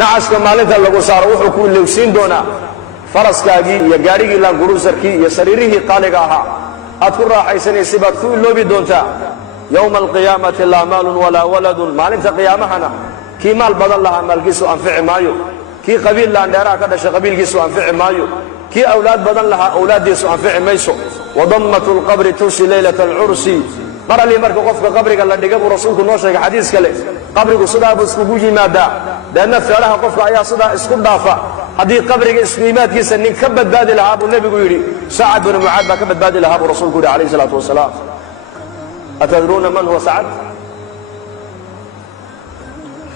nacaska maalinta lagu saaro wuxuu ku ilowsiin doonaa faraskaagii iyo gaarigii laanguruusarkii iyo sariirihii qaaliga ahaa aad ku raaxaysanaysay baad ku iloobi doontaa yowma alqiyaamati laa maalun walaa waladun maalinta qiyaamahana kii maal badan lahaa maalkiisu anfici maayo kii qabiil laandheeraha ka dhashay qabiilkiisu anfici maayo kii awlaad badan lahaa awlaaddiisu anfici mayso wadammatu lqabri tusi leylata alcursi mar allii marka qofka qabriga la dhiga buu rasuulku noo sheegay xadiis kale qabrigu sidaa buu iskugu yimaadaa deedna feedhaha qofka ayaa sidaa isku dhaafa haddii qabriga isku yimaadkiisa nin ka badbaadi lahaa buu nebigu yidhi sacad binu mucaad baa ka badbaadi lahaa buu rasuulku yidhi calayhi salaatu wasalaam atadruuna man huwa sacad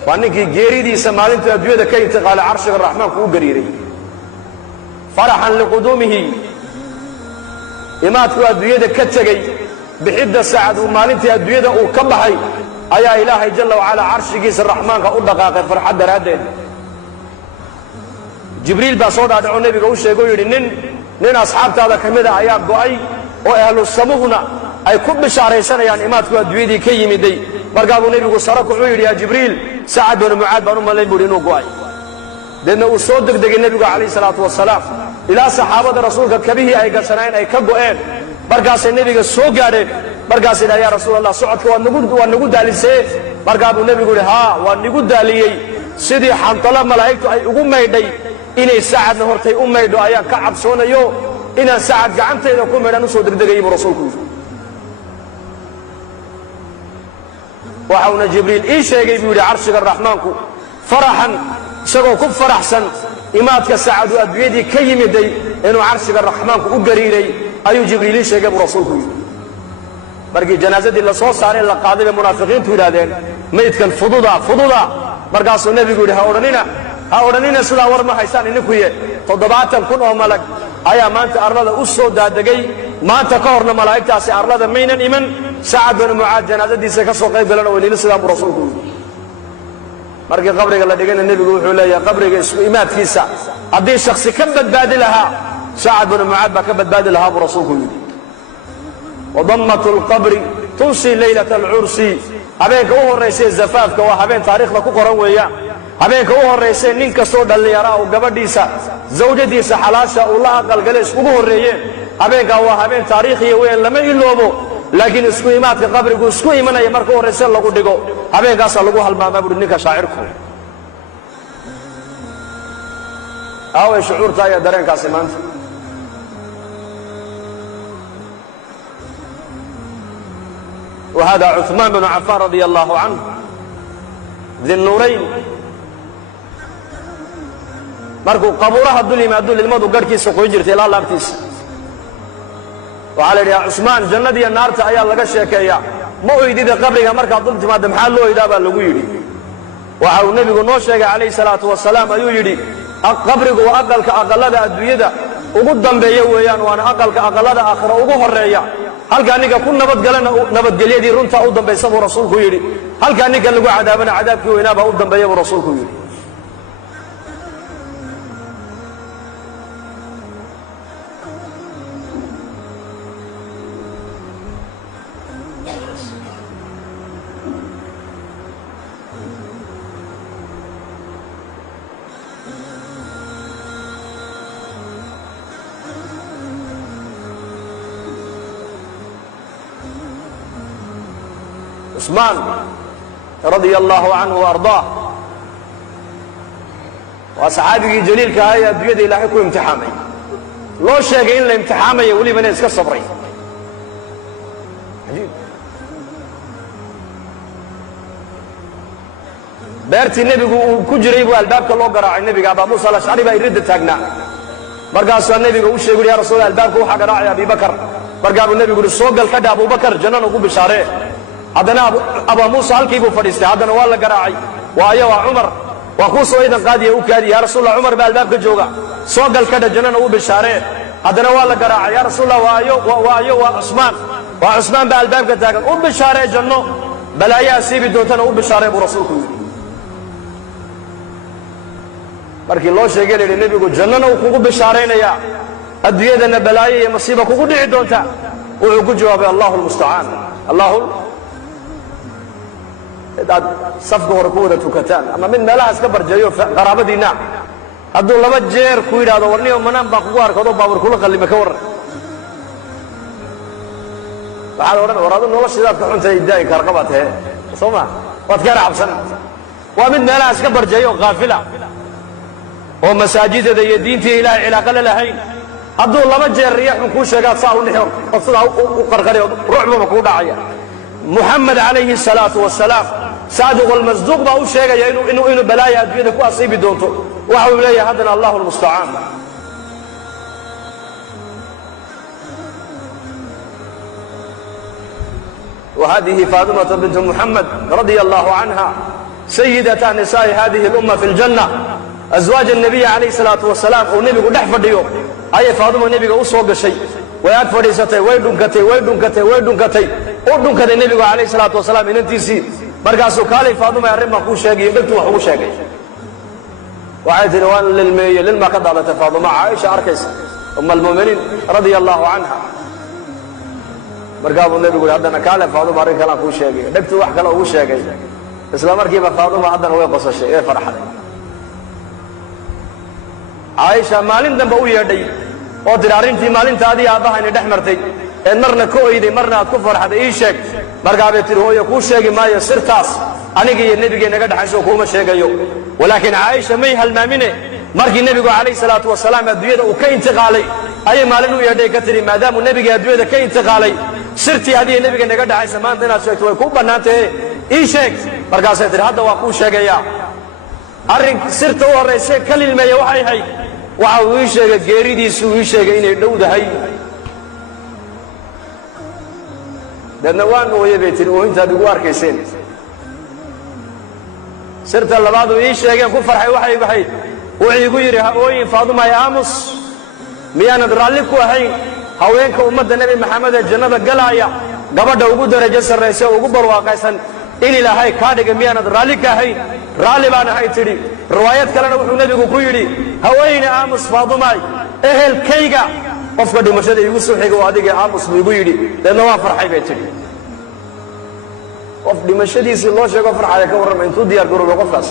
waa ninkii geeridiisa maalinta adduunyada ka intiqaalay carshiga raxmaanku u gariiray faraxan liquduumihi imaadku adduunyada ka tegey bixidda sacad uu maalintii adduunyada uu ka baxay ayaa ilaahay jalla wacalaa carshigiisa raxmaanka u dhaqaaqay farxad daraaddeed jibriil baa soo dhaadhaco nebiga u sheegay oo yidhi nin asxaabtaada ka mida ayaa go'ay oo ahlu samuhuna ay ku bishaaraysanayaan imaadku adduunyadii ka yimiday markaabuu nebigu sara kuxuu yidhi yaa jibriil sacad binu mucaad baan u malayn buuhi inuu go'ay deedna uu soo degdegay nebigu calayhi salaatu wasalaam ilaa saxaabada rasuulka kabihii ay gashanayeen ay ka go'een markaasay nebiga soo gaadheen markaasay idhaha yaa rasuul allah socodka waa nagu daalisee markaa buu nebigu yidhi haa waa nigu daaliyey sidii xantalo malaa'igtu ay ugu maydhay inay sacadna hortay u maydho ayaan ka cabsoonayo inaan sacad gacantayda ku maydhaan u soo degdegayay buu rasuulku yidhi waxauna jibriil ii sheegay buu yidhi carshiga raxmaanku faraxan isagoo ku faraxsan imaadka sacadu adduunyadii ka yimiday inuu carshiga raxmaanku u gariiray ayuu jibriil ii sheegay buu rasuulku yidhi markii janaasadii la soo saaray la qaaday bay munaafiqiintu yidhahdeen maydkan fududa markaasuu nebigu yidhi ha odhanina sidaa war ma haysaan ininkuye 70,000 oo malag ayaa maanta arlada u soo daadegay maanta ka horna malaa'igtaasi arlada maynan iman sacad binu mucaad janaasadiisa ka soo qayb galana weynina sidaa buu rasuulku yidhi markii qabriga la dhigana nebigu wuxuu leeyahay qabriga isku imaadkiisa haddii shaksi ka badbaadi lahaa sacad binu mucaad baa ka badbaadi lahaa buu rasuulku yidhi wadammatu lqabri tunsi leylata alcursi habeenka u horraysee zafaafka waa habeen taariikhda ku qoran weeyaan habeenka u horraysee nin kastoo dhallinyaraa uu gabadhiisa zawjadiisa xalaasha uu la aqalgale iskugu horreeyeen habeenkaa waa habeen taariikhiya weeyaan lama iloobo laakiin isku imaadka qabrigu isku imanaya marka u horrayse lagu dhigo habeenkaasaa lagu halmaamaa buuhi ninka shaacirku aaway shucuurta ayaa dareenkaasi maanta وهذا عثمان بن عفان رضي الله عنه ذي النورين markuu qabuuraha dul yimaado ilmadu garhkiisa qoyn jirtay ilaa laabtiisa waxaa la yidhaha cusmaan jannadiiyo naarta ayaa laga sheekeeyaa ma oydida qabriga markaad dul timaadda maxaa loo oydaa baa lagu yidhi waxa uu nebigu noo sheegay calayhi salaatu wasalaam ayuu yidhi qabrigu waa aqallada adduunyada ugu dambeeya weeyaan waana aqallada aakhira ugu horreeya halkaa ninka ku nabadgalana nabadgelyadii runtaa u dambaysa buu rasuulku yidhi halkaa ninka lagu cadaabana cadaabkii weynaabaa u dambeeya buu rasuulku yidhi عثمان رضي الله عنه وأرضاه وأصحابه جليل كهاية بيد الله يكون امتحامي لو شيء إلا امتحامي يولي من يسكى الصبري عجيب بيرتي النبي كجري والباب كالله قرع النبي أبا موسى الأشعري بيرد تاقنا برقاس النبي يقول شيء يقول يا رسول الله الباب كوحا قرع يا أبي بكر برقاب النبي يقول السوق الكدى أبو بكر جنان وقوب بشاره haddana abaa muusa halkii buu fadhiistay haddana waa la garaacay waayo waa cumar waa kuu soo idan qaadiya u kaadiya yaa rasuulallah cumar baa albaabka jooga soo gal ka dhajannana u bishaaree haddana waa la garaacay yaa rasuulallah waa cusmaan baa albaabka taagan u bishaaree janno balaayaha siibi doontana u bishaaree buu rasuulku yidhi markii loo sheegay la yidhi nebigu jannana uu kugu bishaaraynayaa adduunyadana balaayo iyo masiiba kugu dhici doonta wuxuu ku jawaabay allahu lmustacaan aad safka hore ku wada tukataan ama mid meelaha iska barjeeyo qaraabadiinna hadduu 2 jeer ku yidhaahdo warniyo manaan baa kugu arkado baabur kula qallima ka warran waxaad odhan waradu noloshidaad ka xuntay daai karqabaad hee soo ma waad ka raacabsan waa mid meelaha iska barjeeyo qaafila oo masaajidada iyo diintii ilaahay cilaaqa la lahayn hadduu 2 jeer riixun kuu sheegaad saa u dhixo oo sidaa u qarqariyo ruuxbaba kuu dhacaya muxamed calayhi salaatu wasalaam saadiq almasduuq baa u sheegaya inuu balaaya adduunyada ku asiibi doonto waxa uu leeyahay haddana allahu almustacaan وهذه فاطمة بنت محمد رضي الله عنها سيدة نساء هذه الأمة في الجنة أزواج النبي عليه الصلاة والسلام ونبي قد حفظيه أي فاطمة النبي أصوغ شيء ويأكفر إساتي ويدنكتي ويدنكتي ويدنكتي ودنكتي النبي عليه الصلاة والسلام إن انتيسي مرقاسو كالي فاطمة يرمى خو شاقي يقلت وحو شاقي وعيد الوان للما قد على فاطمة عائشة أركيس أم المؤمنين رضي الله عنها markaa buu nebigu yidhi haddana kaale faaduma arrin kalaan kuu sheegay dhegtu wax kale ugu sheegay isla markiiba faaduma haddana way qosashay ee farxaday caaisha maalin dambe u yeedhay oo tidhi arrintii maalintaadii aabbahayni dhex martay eed marna ka oyday marna aad ku farxaday ii sheeg markaa bay tidhi hooyo kuu sheegi maayo sirtaas aniga iyo nebigay naga dhexayso kuuma sheegayo walaakiin caaisha may halmaamine markii nebigu calayhi salaatu wasalaam adduunyada uu ka intiqaalay ayay maalin u yeedhay ka tidhi maadaamuu nebigii adduunyada ka intiqaalay sirtii adiga nebiga naga dhaxaysa maanta inaad sheegto way ku bannaantahe ii sheeg markaasay tidhi hadda waa kuu sheegayaa arrin sirta u horraysay ka lilmeeya waxay ahayd waxa uu ii sheegay geeridiisuu ii sheegay inay dhowdahay deedna waan ooye bay tidhi oohintaad igu arkayseen sirta labaad uu ii sheegeen ku farxay waxay ahayd wuxuu igu yidhi ha ooyin faadumay aamus miyaanad raalli ku ahayn haweenka ummadda nebi maxamed ee jannada galaaya gabadha ugu darajo sarraysa oo ugu barwaaqaysan in ilaahay kaa dhigay miyaanad raalli ka ahayn raalli baan ahay tidhi riwaayad kalena wuxuu nebigu ku yidhi haweyne aamus faadumay ehelkayga qofka dhimashada iigu soo xiga oo adiga aamus buu igu yidhi deedna waa farxay bay tidhi qof dhimashadiisii loo sheego farxaya ka warrama intuu diyaar garoobo qofkaas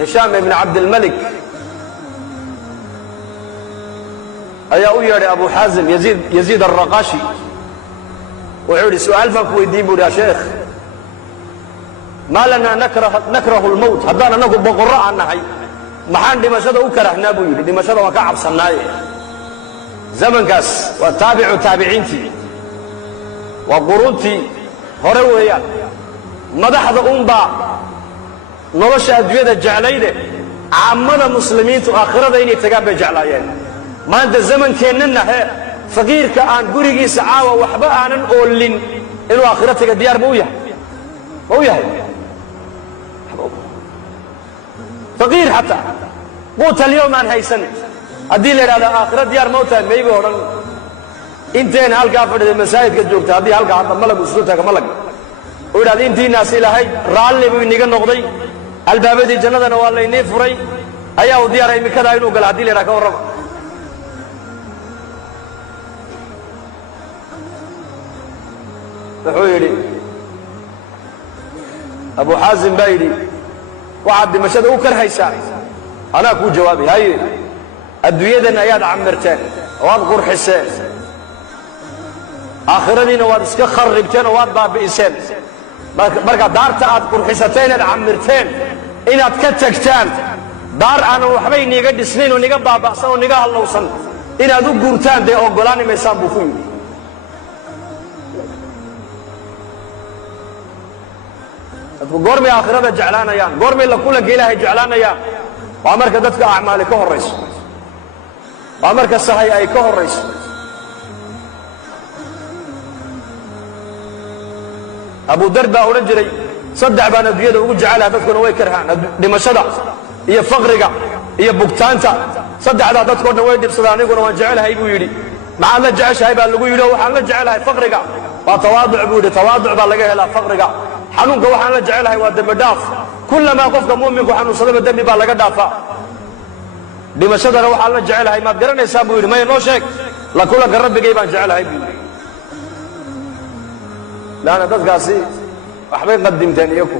هشام بن عبد الملك ayaa u yeedhay abu xaazim yaziid alraqaashi wuxuu yidhi su'aal baan ku weydiin buu yidhi sheekh maa lanaa nakrahu lmowt haddaan annagu boqorro aan nahay maxaan dhimashada u karahnaa buu yidhi dhimashada waan ka cabsannaaye zamankaas waa taabicu taabiciintii waa quruuntii hore weeyaan madaxda unbaa nolosha adduunyada jeclayde caamada muslimiintu aakhirada inay tagaan bay jeclaayeen maanta zamankeenna he faqiirka aan gurigiisa caawa waxba aanan oolin inuu aakhiro taga diyaar ma u yahay ma u yahay faqiir xataa quuta alyawm aan haysan haddii la yidhahdo aakhiro diyaar ma u tahay mayba odhan inteena halkaa fadhida masaajidka joogta haddii halkaa hadda malagu isu taga malag u yidhahda intiinaas ilaahay raalli buu iniga noqday albaabadii jannadana waa laynii furay ayaa uu diyaaray imikadaa inuu galo haddii la yidhaha ka warrama wuxuu yidhi abu xaazim baa yidhi waxaad dhimashada u karhaysaa anaa kuu jawaabay haye adduunyadan ayaad camirteen waad qurxiseen aakhiradiina waad iska kharribteen oo waad baabi'iseen marka daarta aad qurxisateen inaad camirteen inaad ka tagtaan daar aanan waxba iniga dhisnayn oo niga baaba'san oo niga hallowsan inaad u guurtaan dee oggolaani maysaan buu ku yidhi dadku goormay aakhirada jeclaanayaan goormay la kulanka ilaahay jeclaanayaan waa marka dadka acmaali ka horrayso waa marka sahay ay ka horrayso abu dar baa odhan jiray saddex baan adduunyada ugu jecelaha dadkuna way karhaan dhimashada iyo faqriga iyo bugtaanta saddexdaa dadkoo dhan way dhibsadaan aniguna waan jecelahay buu yidhi maxaad la jeceshahay baa lagu yidhi oo waxaan la jecelahay faqriga waa tawaaduc buu yidhi tawaaduc baa laga helaa faqriga xanuunka waxaan la jecelahay waa dembi dhaaf kullamaa qofka mu'minku xanuunsadaba dembi baa laga dhaafaa dhimashadana waxaan la jecelahay maad garanaysaa buu yidhi maya noo sheeg la kulanka rabbigay baan jecelahay buu yidhi laana dadkaasi waxbay qadimteen iyaku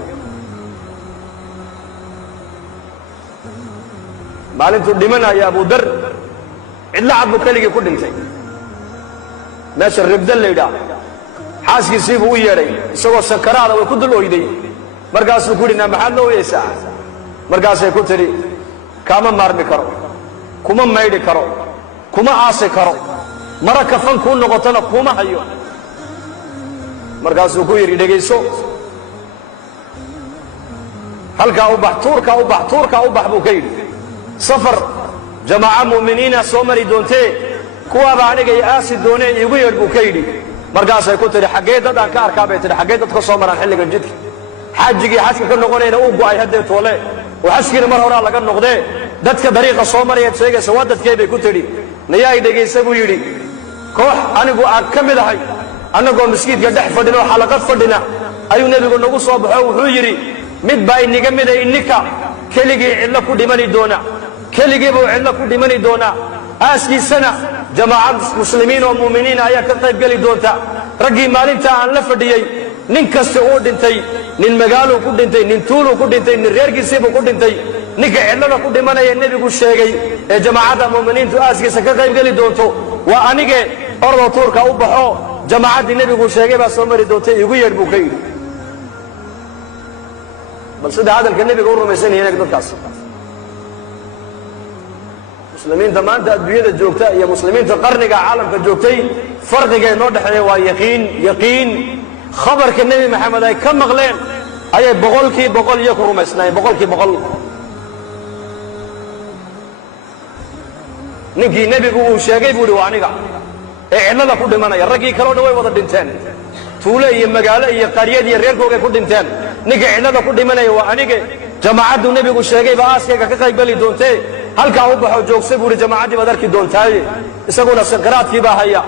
maalintuu dhimanaya abu dar cidla cad buu keligii ku dhintay meesha ribda la yidhaah xaaskiisii buu u yeedhay isagoo sakaraada way ku dul oyday markaasuu ku yidhi naa maxaad la ooyaysaa markaasay ku tidhi kaama maarmi karo kuma maydhi karo kuma aasi karo mara kafan kuu noqotona kuma hayo markaasuu ku yidhi dhegayso halkaa u bax tuurkaa u bax tuurkaa u bax buu ka yidhi safar jamaaca mu'miniina soo mari doontee kuwaaba aniga i aasi dooneen iigu yeedh buu ka yidhi markaasay ku tidhi xaggee dad aan ka arkaa bay tidhi xaggee dad ka soo maraan xilligan jidka xaajigii xajka ka noqonayna uu go'ay haddee toole oo xajkiina mar horaa laga noqdee dadka dariiqa soo marayaad sheegaysa waa dadkee bay ku tidhi nayaa i dhegaysa buu yidhi koox anigu aan ka mid ahay annagoo maskiidka dhex fadhina oo xalaqad fadhina ayuu nebigu nagu soo baxo wuxuu yidhi mid baa iniga mida ininka keligii cidlo ku dhimani doona keligii buu cidlo ku dhimani doonaa aaskiisana jamaacad muslimiin oo mu'miniina ayaa ka qayb geli doonta raggii maalintaa aan la fadhiyey nin kasta uu dhintay nin magaaluu ku dhintay nin tuuluu ku dhintay nin reerkiisiibuu ku dhintay ninka cidlada ku dhimanaya nebigu sheegay ee jamaacadda mu'miniintu aaskiisa ka qayb geli doonto waa anige ordoo tuurka u baxo jamaacaddii nebigu sheegay baa soo mari doontay iigu yeedh buu ka yidhi bal sida hadalka nebiga u rumaysan yihiin dadkaas muslimiinta maanta adduunyada joogta iyo muslimiinta qarniga caalamka joogtay farqiga noo dhexeeya waa yaqiin khabarka nebi maxamed ay ka maqleen ayay boqolkiiba boqol iyo ku rumaysnaayeen boqolkiiba boqol ninkii nebigu uu sheegay buu yidhi waa aniga ee cidlada ku dhimanaya raggii kaleo dhan way wada dhinteen tuule iyo magaalo iyo qaryad iyo reerkoogay ku dhinteen ninka cidlada ku dhimanaya waa anige jamaacadduu nebigu sheegay baa aaskayga ka qayb geli doontee halkaa u baxo joogsa buu yidhi jamaacaddii baad arki doontaaye isaguna sakaraadkii baa haya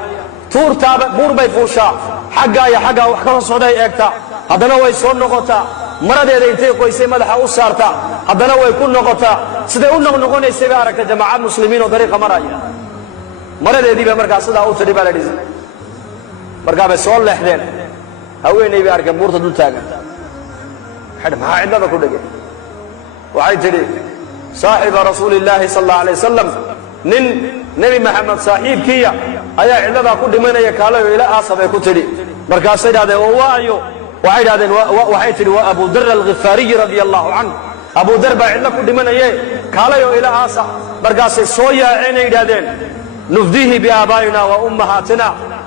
tuurtaaba buur bay fuushaa xaggaa iyo xaggaa wax ka hor socday eegtaa haddana way soo noqotaa maradeeda intay qoysay madaxa u saartaa haddana way ku noqotaa siday u noqnoqonaysay bay aragtay jamaacad muslimiin oo dariiqa maraya maradeedii bay markaa sidaa u tidhi baa la dhihi markaa bay soo leexdeen haweenay bay arkeen buurta dul taagan maxaa cidlada ku dhegay waxay tidhi saaxiba rasuuli illaahi sal allahu alay wasalam nin nebi maxamed saaxiibkiiya ayaa cidladaa ku dhimanaya kaalayo ila aasa bay ku tidhi markaasay idhahdeen oo waayo waxay idhahdeen waxay tidhi waa abu dar alghifaariyi radia allahu canhu abu dar baa cidlo ku dhimanaye kaalayo ila aasa markaasay soo yaaceenay yidhahdeen nufdihi biaabaa'ina wa ummahaatina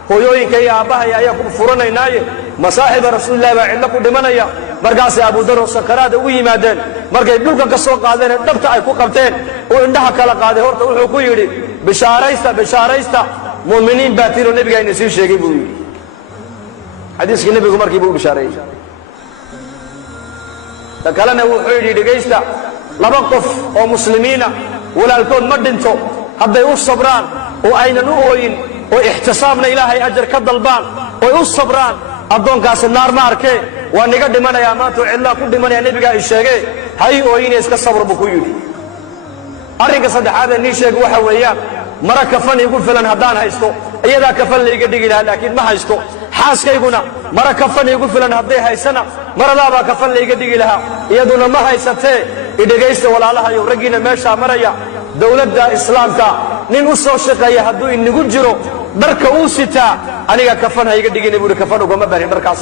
hooyooyinka iyo aabbahay ayaa ku furanaynaaye masaaxiba rasuulillahi baa cidlo ku dhimanaya markaasay abu dar oo sakaraada ugu yimaadeen markay dhulka ka soo qaadeenee dhabta ay ku qabteen uu indhaha kala qaaday horta wuxuu ku yidhi bishaaraysta mu'miniin baa tiinoo nebiga ina sii sheegay buu yidhi xadiiskii nebigu markii buu u bishaareeyey ta kalena wuxuu yidhi dhegaysta laba qof oo muslimiina walaalkood ma dhinto hadday u sabraan oo aynan u ooyin oo ixtisaabna ilaahay ajar ka dalbaan oy u sabraan addoonkaasi naar ma arkee waa niga dhimanayaa maantuu cidlaa ku dhimanaya nebigaa i sheegee ha ii ooyine iska sabr buu ku yidhi arrinka saddexaadee nii sheeg waxa weeyaan mara kafan iigu filan haddaan haysto iyadaa kafan layga dhigi lahaa laakiin ma haysto xaaskayguna mara kafan iigu filan hadday haysana maradaabaa kafan layga dhigi lahaa iyaduna ma haysatee idhegaysta walaalahayo raggiina meeshaa maraya dowladda islaamka nin u soo shaqeeya hadduu inigu jiro dharka uu sitaa aniga kafan hayga dhigina buuhi kafan ugama barin dharkaas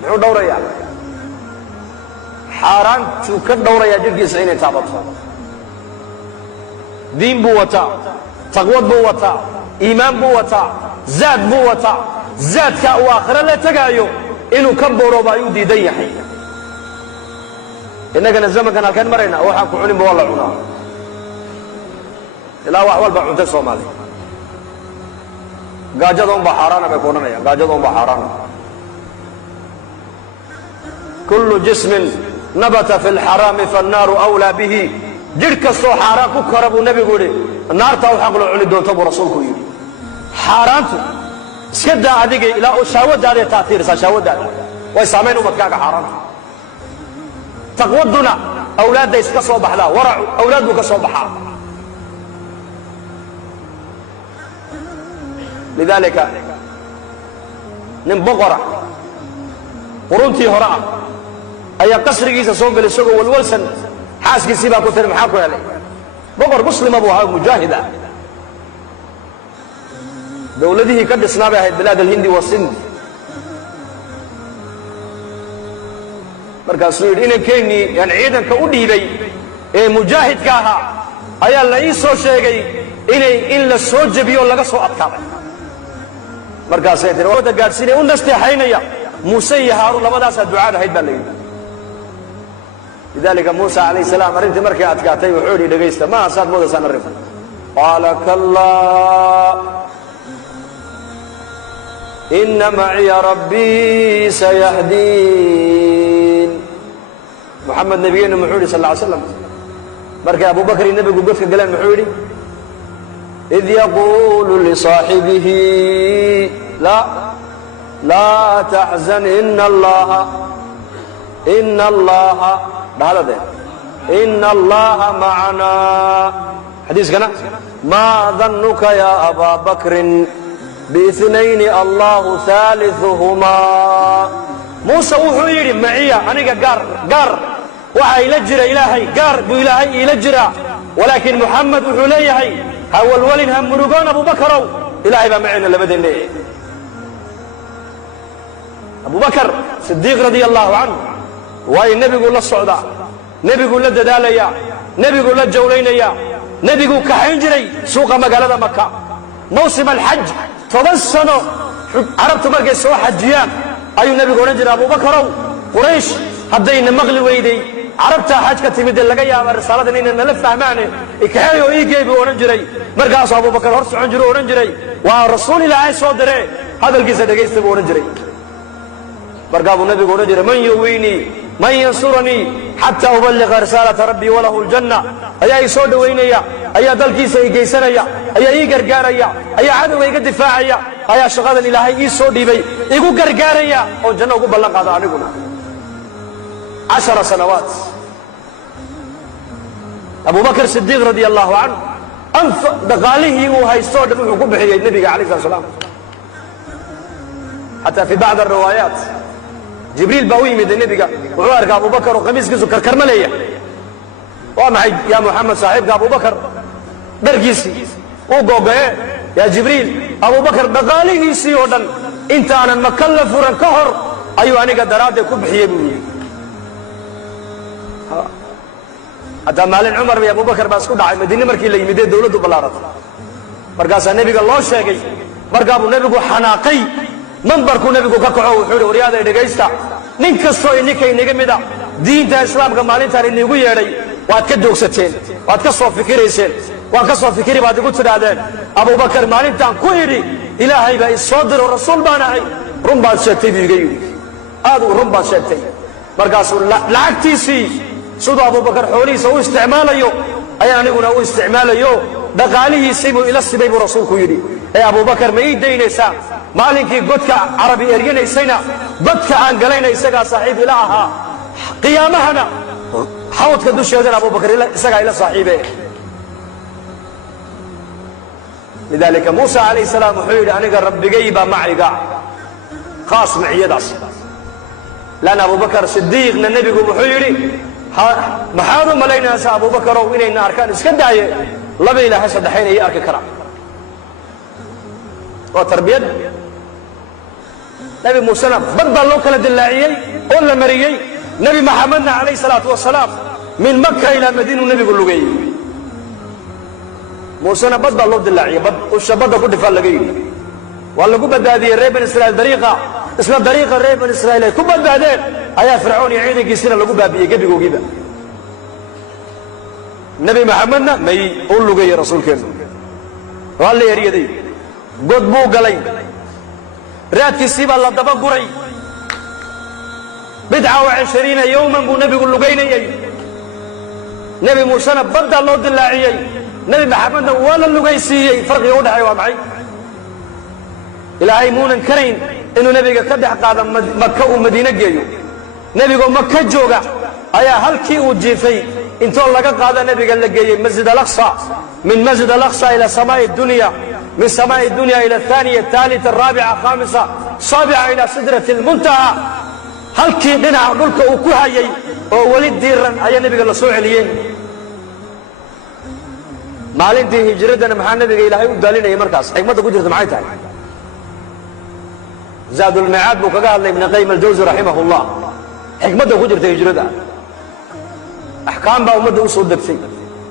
muxuu dhowrayaa xaaraantuu ka dhowrayaa jidhkiisa inay taabato diin buu wataa taqwad buu wataa iimaan buu wataa zaad buu wataa zaadkaa uu aakhiro la tegaayo inuu ka boorooba ayuu diidan yahay innagana zamankan halkaan maraynaa waxaan ku cuninba waa la cunaa ilaa wax walba cuntay soomaaliya gaajada unbaa xaaraana bay ku odhanayaan gaajada unbaa xaaraana kullu jismin nabata fi lxaraami faannaaru awlaa bihi jidh kastoo xaaraan ku kora buu nebigu yidhi naartaa u xaqloo cuni doonta buu rasuulku yidhi xaaraantu iska daa adiga ilaa oo shahwadaaday taatiirisaa shahwaddaada way saamayn ubadkaaga xaaraanta taqwaduna awlaadday iska soo baxdaa waracu awlaad buu ka soo baxaa lidaalika nin boqora quruntii hore ah ayaa qasrigiisa soo gelay isagoo walwalsan xaaskiisii baa ku tiri maxaa ku helay boqor muslima buu ahaa mujaahid ah dowladihii ka dhisnaa bay ahayd bilaad alhindi wa sind markaasuu yidhi inankeenii yaan ciidanka u dhiibay ee mujaahidka ahaa ayaa la ii soo sheegay in la soo jebiyo laga soo adkaaday markaasay tiri wada gaadhsiinay u nasteexaynaya muuse iyo haaruun labadaasaa ducaad ahayd baa la yidhi lidaalika muusa calayh salaam arrintii markay adkaatay wuxuu yidhi dhegaysta ma asaad moodaysaan arrinku qaala kallaa ina maciya rabbii sayahdiin muxamed nebigeennu muxuu yidhi sal lla ly slam markay abubakr iyo nebigu godka galeen muxuu yidhi id yaquulu lisaaxibihi laa taxzan ina allaha dhahdade ina allaha macanaa xadiiskana maa danuka ya abaa bakrin biinayni allahu haaliuhumaa muuse wuxuu yidhi maciya aniga gaar waxaa ila jira ilaahay gaar buu ilaahay iila jiraa walaakiin muxamed wuxuu leeyahay ha walwalin ha murugoon abubakarow ilaahay baa macayna labadeen leeyahay abubakar sidiiq radia allahu canhu waayo nebiguu la socdaa nebiguu la dadaalayaa nebiguu la jawlaynaya nebiguu kaxayn jiray suuqa magaalada maka mawsim alxaj 10 sano carabtu markay soo xajiyaan ayuu nebigu odhan jiray abubakarow quraysh haddayna maqli weyday carabtaa xajka timid ee laga yaaba risaaladan inay nala fahmaane ikaxeey oo iigey buu odhan jiray markaasuu abubakar hor socon jiru odhan jiray waa rasuul ilaahay soo diree hadalkiisa dhegaysta buu odhan jiray markaa buu nebigu odhan jiray man yuwiinii man yansuranii xataa uballiqa risaalata rabbii walahu ljanna ayaa ii soo dhowaynaya ayaa dalkiisa ii geysanaya ayaa ii gargaaraya ayaa cadowga iga difaacaya ayaa shaqadan ilaahay ii soo dhiibay igu gargaaraya oo janno ugu ballan qaada aniguna 10 sanawaat abubakr sidiiq radia allahu canhu dhaqaalihii uu haystoo dhan wuxuu ku bixiyey nebiga alayh slat slam xataa fi bacd ariwaayaat jibriil baa u yimid nebiga wuxuu arkay abubakar oo qamiiskiisu karkarma leeya waa maxay yaa muxamed saaxiibka abubakar dharkiisii uu googo'e yaa jibriil abubakar dhaqaalihiisii oo dhan intaanan maka la furan ka hor ayuu aniga daraaddeed ku bixiyey buu yidhi hataa maalin cumar iyo abubakar baa isku dhacay madiine markii la yimidee dawladdu ballaaratay markaasaa nebiga loo sheegay markaabuu nebigu xanaaqay mambarkuu nebigu ka kaco wuxuu yidhi waryaaday dhegaysta nin kastoo ininka inaga mida diinta islaamka maalintaan iniigu yeedhay waad ka joogsateen waad ka soo fikirayseen waan ka soo fikiri baad igu tidhaahdeen abubakar maalintaan ku idhi ilaahay baa isoo diro rasuul baan ahay run baad sheegtay buu iga yidhi aad u run baad sheegtay markaasuu lacagtiisii siduu abubakar xoolihiisa u isticmaalayo ayaan aniguna u isticmaalayo dhaqaalihiisii buu ila sibay buu rasuulku yidhi ee abubakar ma ii daynaysaa maalinkii godka carabi eryanaysayna godka aan galayna isagaa saaxiib ila ahaa qiyaamahana xawdka dusheedana abubakar isagaa ila saaxiibe lidaalika muusa calayh salaam wuxuu yidhi aniga rabbigay baa macayga khaas maciyadaas lan abubakar sidiiqna nebigu wuxuu yidhi maxaad u malaynaysaa abubakarow inayna arkaan iska daaye laba ilaahay saddexayna ii arki karaan waa tarbiyad nebi muusena bad baa loo kala dillaaciyey oo la mariyey nebi maxamedna calayh salaatu wasalaam min maka ilaa madiinu nebigu lugeeyey muusena bad baa loo dillaaciyey usha badda ku dhifaa laga yidhi waa lagu badbaadiyey reer bani israa'iil isla dariiqa reer bani israa'iil ay ku badbaadeen ayaa fircoon iyo ciidankiisina lagu baabi'iyey gebigoogiiba nebi maxamedna may u lugeeyey rasuulkeennu waa la eryaday god buu galay raadkiisii baa la daba guray 29 yowman buu nebigu lugaynayey nebi muusena baddaa loo dillaaciyey nebi maxamedna waa la lugaysiiyey farqiga u dhexeey waa maxay ilaahay muunan karayn inuu nebiga ka dhex qaado maka uu madiine geeyo nebigoo maka jooga ayaa halkii uu jiifay intoo laga qaada nebiga la geeyey masjid alaqsa min masjid alaqsa ila samaa'i dunya من سماء الدنيا إلى الثانية الثالثة الرابعة الخامسة السابعة إلى سدرة المنتهى هل كي دنا دولك او ku hayay oo wali diiran ayaa nabiga la soo celiyay maalintii hijradana maxaa nabiga ilaahay u dalinayay markaas xigmada ku jirta maxay tahay zaadul maad buu kaga hadlay ibn qayyim al-jawzi rahimahullah xigmada ku jirta hijrada ahkaam baa umada u soo degtay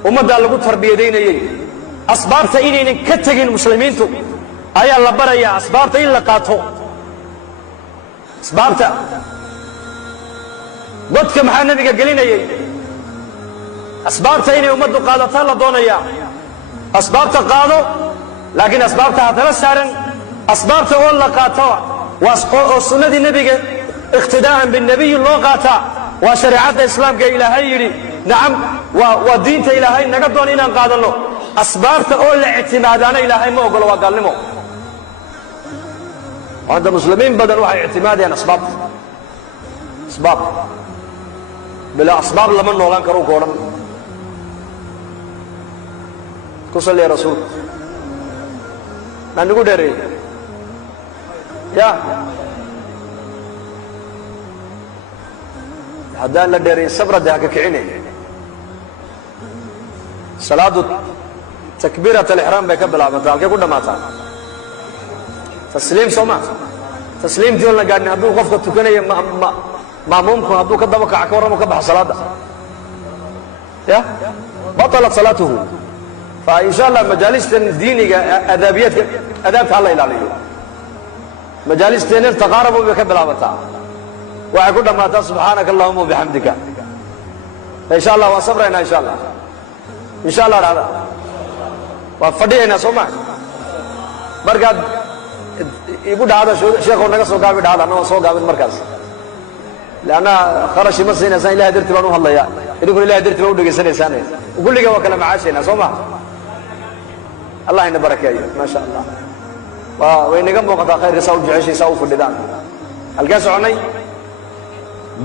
umada lagu tarbiyadeynayay asbaabta inaynan ka tagin muslimiintu ayaa la barayaa asbaabta in la qaato asbaabta dadka maxaa nabiga gelinayay asbaabta inay ummaddu qaadataan la doonaya asbaabta qaado laakiin asbaabta hadala saaran asbaabta oo la qaato waa sunnadii nabiga iqtidaa'an binnabiy loo qaataa waa shariicada islaamka ilaahay yidhi nacam waa diinta ilaahay naga doon inaan qaadano asbaabta oo la ictimaadaana ilaahay ma ogolo waa gaalnimo wanda muslimiin badan waxay ictimaadayaan asbaabta asbaab بلا أسباب لما نولان كرو كورن كسل يا رسول نانو ديري يا هدان لا ديري صبر ده كعيني صلاة تكبيرة الإحرام بكبل عمتها كيقول دماتا تسليم سوما تسليم جولنا قاعدين هدو قفة تكني ما ممكن هدوك الدبك عكورة مكبح صلاة يا بطلت صلاته فإن شاء الله مجالس ديني أدابيات أدابت الله إلى عليه مجالس تنين تقاربوا بكبل عمتها ويقول ما سبحانك اللهم وبحمدك إن شاء الله وصبرنا إن شاء الله إن شاء الله هذا وفدينا سوما بركات يقول هذا شيخ ونقص وقابل هذا أنا وصو قابل مركز لأن خرج مسينا سان إلهي درت بانوها الله يا يقول إلهي درت بانوها سنة سنة وقول لك وكلام عاشينا سوما الله ينبرك يا ما شاء الله وين قام وقت خير يسوي جعشي يسوي في الدان القاس عني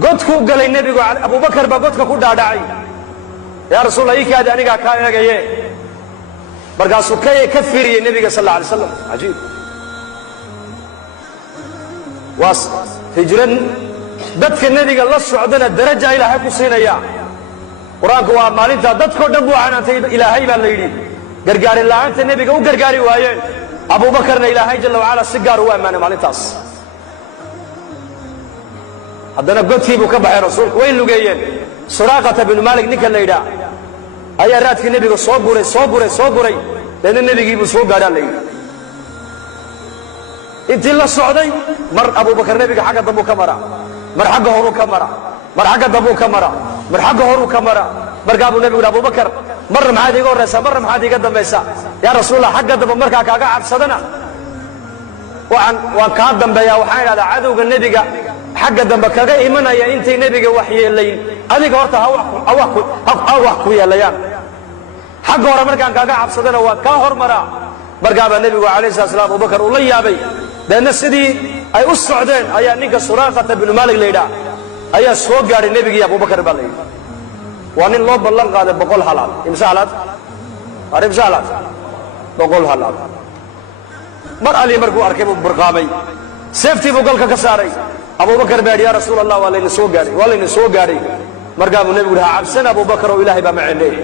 قدك قال النبي أبو بكر بقدك كودا داعي يا رسول الله يكاد أنا كايا جاي برقاس كي كفر النبي صلى الله عليه وسلم عجيب واس هجرن dadka nabiga la socdana daraja ilaahay ku siinaya quraanku waa maalinta dadkoo dhan buu canaantay ilaahay baa la yiri gargaarin la'aanta nabiga u gargaari waayeen Abu Bakarna ilaahay jalla wa ala si gaar u amaanay maalintaas haddana godkii buu ka baxay rasuulku way lugeeyeen Suraqata bin Malik ninka la yiraahdo ayaa raadkii nabiga soo guray leena nabigii buu soo gaaray la yiri intii la socday mar Abu Bakar nabiga xagga dambu ka mara mar xagga horu ka mara mar xagga dambu ka mara mar xagga horu ka mara markaabuu nabigu Abu Bakar mar maxaad iga horeysa mar maxaad iga dambaysa ya rasuulullah xagga dambu markaa kaaga cabsadana waan ka dambeeyaa waxaan ilaadaa cadowga nabiga xagga dambe kaga imanaya intay nabiga wax yeelayn adiga horta wax ku yeelayaan xagga hore markaan kaaga cabsadana waa ka hormara markaaba nabigu calayhi salaam Abu Bakar uu la yaabay deena sidii ay u socdeen ayaa ninka Suraqata bin Malik leeyahay ayaa soo gaaray nabiga Abu Bakar baa leeyahay waa nin loo ballan qaaday 100 halaad imsa halaad arif halaad 100 halaad mar ali markuu arkay buu burqaamay seeftii buu galka ka saaray Abu Bakar baa ya rasuulullah waa layna soo gaaray markaabuu nabigu dhaha cabsana Abu Bakar oo ilaahay baa maciinay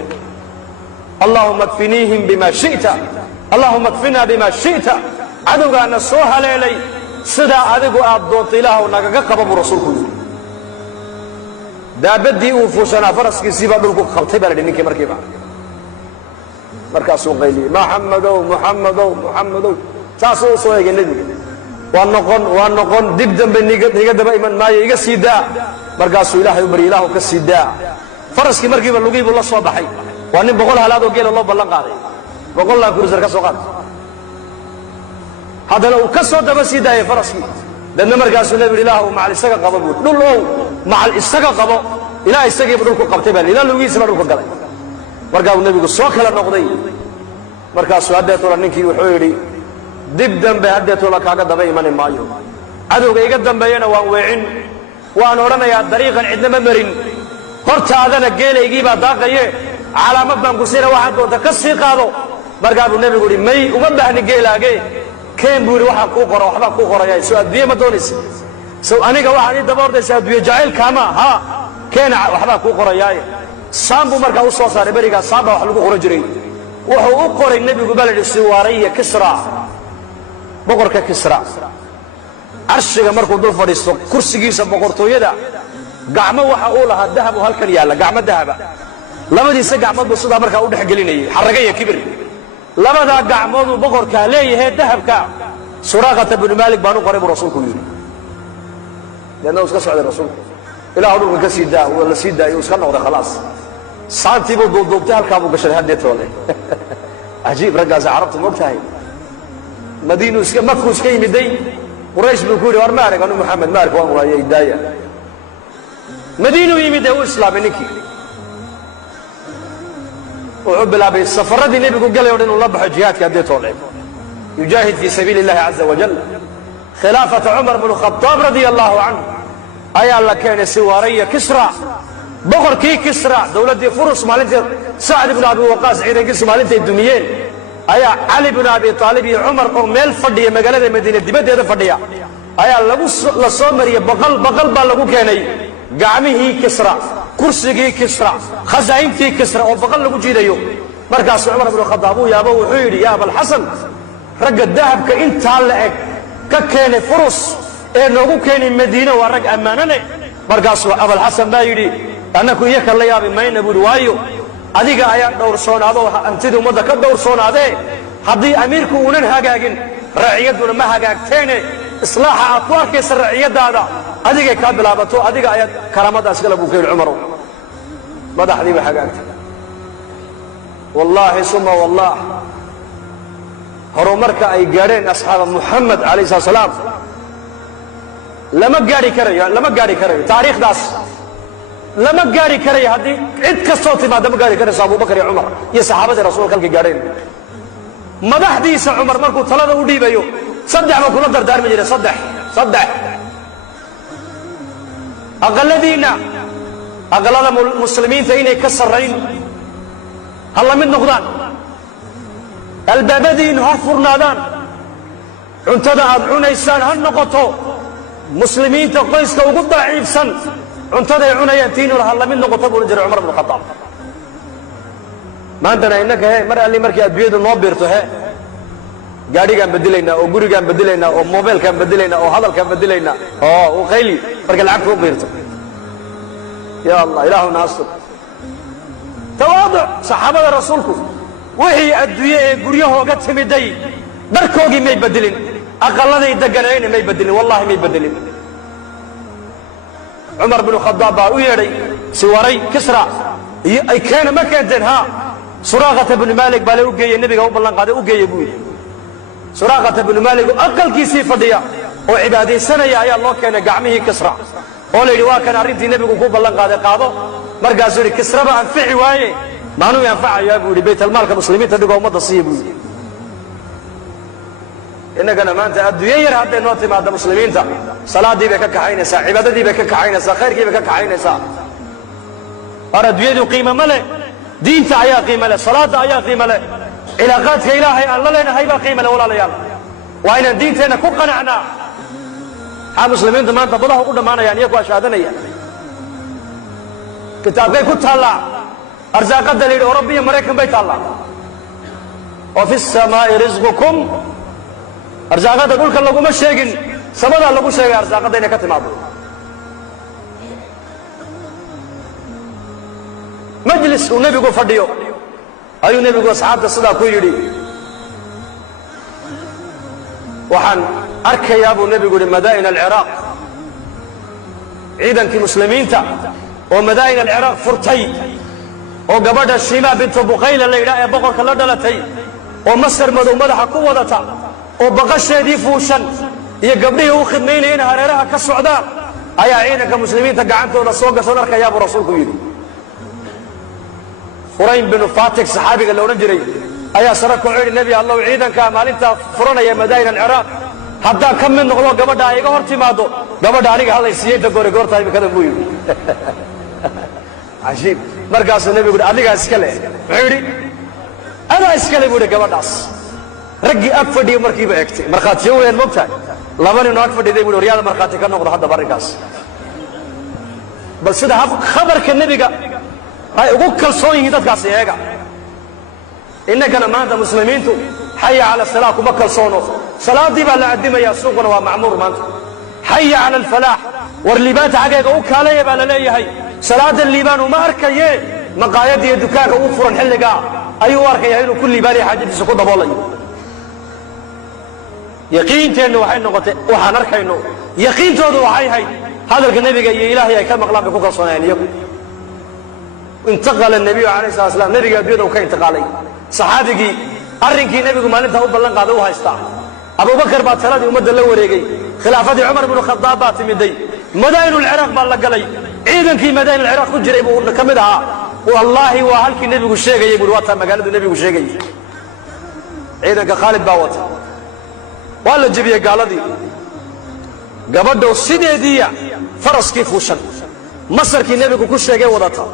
اللهم اكفنيهم بما شئت اللهم اكفنا بما شئت عدوغانا سو هليلي سدا ادغو اد دونت الله نغا قبب رسولك دابدي او فوسنا فرسكي سيبا دلكو خلتي بلا دينكي markaasuu qayli muxammadow saasuu soo eegay nabiga waa noqon dib dambe niga daba iman maayo iga sii daa markaasuu ilaahay u bari ilaahu ka sii daa faraskii markiiba lugiibu la soo baxay waa nin 100 halaad oo geela loo ballan qaaday 100 la kursar ka soo qaad haddana uu ka soo daba sii daayay faraskii dadna markaasuu nabiga ilaahu macal isaga qabo buu dhulow macal isaga qabo ilaa isagii dhulku qabtay baa ilaa lugiisa dhulku galay markaa uu nabigu soo kala noqday markaasuu hadeetoola ninkii wuxuu yidhi dib dambe hadeetoola kaaga daba imani maayo cadowga iga dambeeyana waan weecin waan odhanayaa dariiqan cidna ma marin hortaadana geelaygii baa daaqaye calaamad baan ku siina waxaad doonta ka sii qaado markaa buu nebigu yidhi may uma baahni geelaage keen buu yidhi waxaa kuu qora waxbaa kuu qoraya soo adduunye ma doonaysa sow aniga waxaad ii daba ordaysa adduunye jacaylkaama ha keena waxbaa kuu qorayaaye saan buu markaa u soo saaray berigaa saan baa wax lagu qoran jiray wuxuu u qoray nebigu baa la yidhi siwaaraya kisra boqorka kisra carshiga markuu dul fadhiisto kursigiisa boqortooyada gacmo waxa uu lahaa dahab oo halkan yaalla gacmo dahaba labadiisa gacmood buu sidaa markaa u dhex gelinayay xarraga iyo kibir labadaa gacmooduu boqorkaa leeyahay dahabka suraaqata binu maalik baan u qoray buu rasuulku yidhi deedna uu iska socday rasuulku ilaahu dhulka ka sii daa waa la sii daayay uu iska noqday khalaas saantii buu duubduubtay halkaa buu gashaday haddeetoole cajiib raggaasi carabtu ma og tahay madiinuu iska makuu iska yimiday quraysh buu ku yidhi war ma arag anu maxamed ma arag waan waayay daaya madiinuu yimid ee u islaamay ninkii wuxuu bilaabay safaradii nebigu galay o dhan inuu la baxo jihaadka haddeetoole yujaahid fii sabiili illahi caza wajal khilaafata cumar bnu khadaab radia allahu canhu ayaa la keenay siwaaraya kisra boqorkii kisra dowladdii furus maalintii sacd ibnu abi waqaas ciidankiisu maalintay dumiyeen ayaa cali bnu abi aalib iyo cumar oo meel fadhiya magaalada madiine dibaddeeda fadhiya ayaa la soo mariyey baqal baa lagu keenay gacmihii kisra kursigii kisra khasaa'intii kisra oo baqal lagu jiidayo markaasuu cumar bnu khadaab uu yaabo wuxuu yidhi yaa abalxasan ragga dahabka intaa la eg ka keenay furus ee noogu keenay madiine waa rag ammaanane markaasuu abalxasan baa yidhi annaku iyaka la yaabi mayna buuhi waayo adiga ayaa dhowrsoonaado hantidii ummadda ka dhowrsoonaadee haddii amiirku uunan hagaagin raciyadduna ma hagaagteene islaaxa aad ku arkaysa raciyaddaada adigay kaa bilaabato adiga ayaad karaamadaas kale buu ka yidhi cumarow madaxdiiba hagaagtay wallaahi suma wallah horumarka ay gaadheen asxaaba muxamed calayh salat salaam lama gaadhi karayo taariikhdaas lama gaadhi karayo haddii cid kastoo timaadda ma gaadhi karayso abubakar iyo cumar iyo saxaabadii rasuulka halkay gaadheen madaxdiisa cumar markuu talada u dhiibayo saddex baa kula dardaarmi jiray saddex aqallada muslimiinta inay ka sarrayn ha la mid noqdaan albaabadiinu ha furnaadaan cuntada aad cunaysaan ha noqoto muslimiinta qoyska ugu daciifsan cuntaday cunayaan tiinuna ha la mid noqoto buu jiray cumar bnu khadaab maantana innaka mar alli markii adduunyadu noo biirto gaadhigaan bedelaynaa oo gurigaan bedelaynaa oo mobeelkaan bedelaynaa oo hadalkaan bedelaynaa oo qayli markay lacagta u biirto ya allah ilaahuna astur tawaaduc saxaabada rasuulku wixii adduunye ee guryahooga timiday dharkoogii may bedelin aqalladay deganayna may bedelin wallahi may bedelin cumar bnu khadaab baa u yeedhay siwaray kisra iyo ay keena ma keenteen suraaqata bnu maalik baa la u geeyey nebiga u ballan qaaday u geeyey buu yidhi suraaqata bnu maalik oo aqalkiisii fadhiya oo cibaadaysanaya ayaa loo keenay gacmihii kisra oo la yidhi waa kan arrintii nebigu ku ballan qaaday qaado markaasuu yidhi kisraba anfici waaye maanuu anfacayaa buu yidhi baytalmaalka muslimiinta dhigoo ummadda siiya buu yidhi innagana maanta adduunye yar hadday noo timaadda muslimiinta salaadii bay ka kaxaynaysaa cibaadadii bay ka kaxaynaysaa khayrkii bay ka kaxaynaysaa war adduunyadu qiimo ma leh diinta ayaa qiimo leh salaada ayaa qiimo leh cilaaqaadka ilaahay aan la leenahay baa qiimo leh walaalayaal waa inaan diinteenna ku qanacnaa maxaa muslimiintu maanta badaha ugu dhammaanayaan iyaku ashaadanaya kitaabkay ku taallaa arsaaqadda la yidhi oroba iyo maraykan bay taallaa wa fi samaa'i risqukum arsaaqadda dhulka laguma sheegin samadaa lagu sheegay arsaaqadda inay ka timaado majlis uu nebigu fadhiyo ayuu nebigu asxaabta sidaa ku yidhi waxaan arkayaa buu nebigu yidhi madaa'in alciraaq ciidankii muslimiinta oo madaa'in alciraaq furtay oo gabadha shimaa bintu buqayla la yidhaha ee boqorka la dhalatay oo masar madow madaxa ku wadata oo baqasheedii fuushan iyo gabdhihii u khidmaynayeen hareeraha ka socdaan ayaa ciidanka muslimiinta gacantooda soo gashoon arkayaa buu rasuulku yidhi furayn binu fatik saxaabiga la odhan jiray ayaa sare kacoo yidhi nebi allow ciidankaa maalintaa furanaya madaa'in alciraaq haddaan ka mid noqdo gabadha ay iga hor timaado gabadha aniga hadlay siiyey inta goore goortaa imikadan buu yidhi cajiib markaasuu nebigu yidhi adigaa iska leh muxuu yidhi أنا إسكالي بودي قبرداس رجي أكفدي ومركي بأكتي مرخات جوين مبتاع لبني إنه أكفدي دي بودي رياض مرخاتي كان نقول حدا برقاس بس هذا خبر كالنبي هاي أقول صوين يدك عسياقة إنك أنا ما أنت مسلمين تو حي على الصلاة وبكر صونو صلاة دي بقى لعدي ما يسوقنا ومعمور ما أنت حي على الفلاح والليبان تعجب وكالة بقى للي هي صلاة الليبان وما أركيه مقايد يدكاك وفر الحلقة أيوة أركيه إنه كل بالي حاجة سكوت بالله يقين تانو وحين نقطة وحنركي إنه يقين تودو وحي هذا النبي يا إلهي كم أقلام بكوكا صنعين يقول انتقل النبي عليه الصلاة والسلام نبي قبيله وكان انتقالي صحابي أرنكي نبي ما ننتهى بلن قادوها يستع أبو بكر بعد ثلاثة ومد الله وريقي خلافة عمر بن الخطاب باتمدي مدائن العراق بالله عيدا في مدائن العراق تجربوا كمدها والله وهلك النبي والشيخ يقول وقتها مقالة النبي والشيخ عيدا خالد باوت ولا جبيه قال دي قبضوا السيدية فرس كيف وشن مصر كي نبي كل شيء وضعتها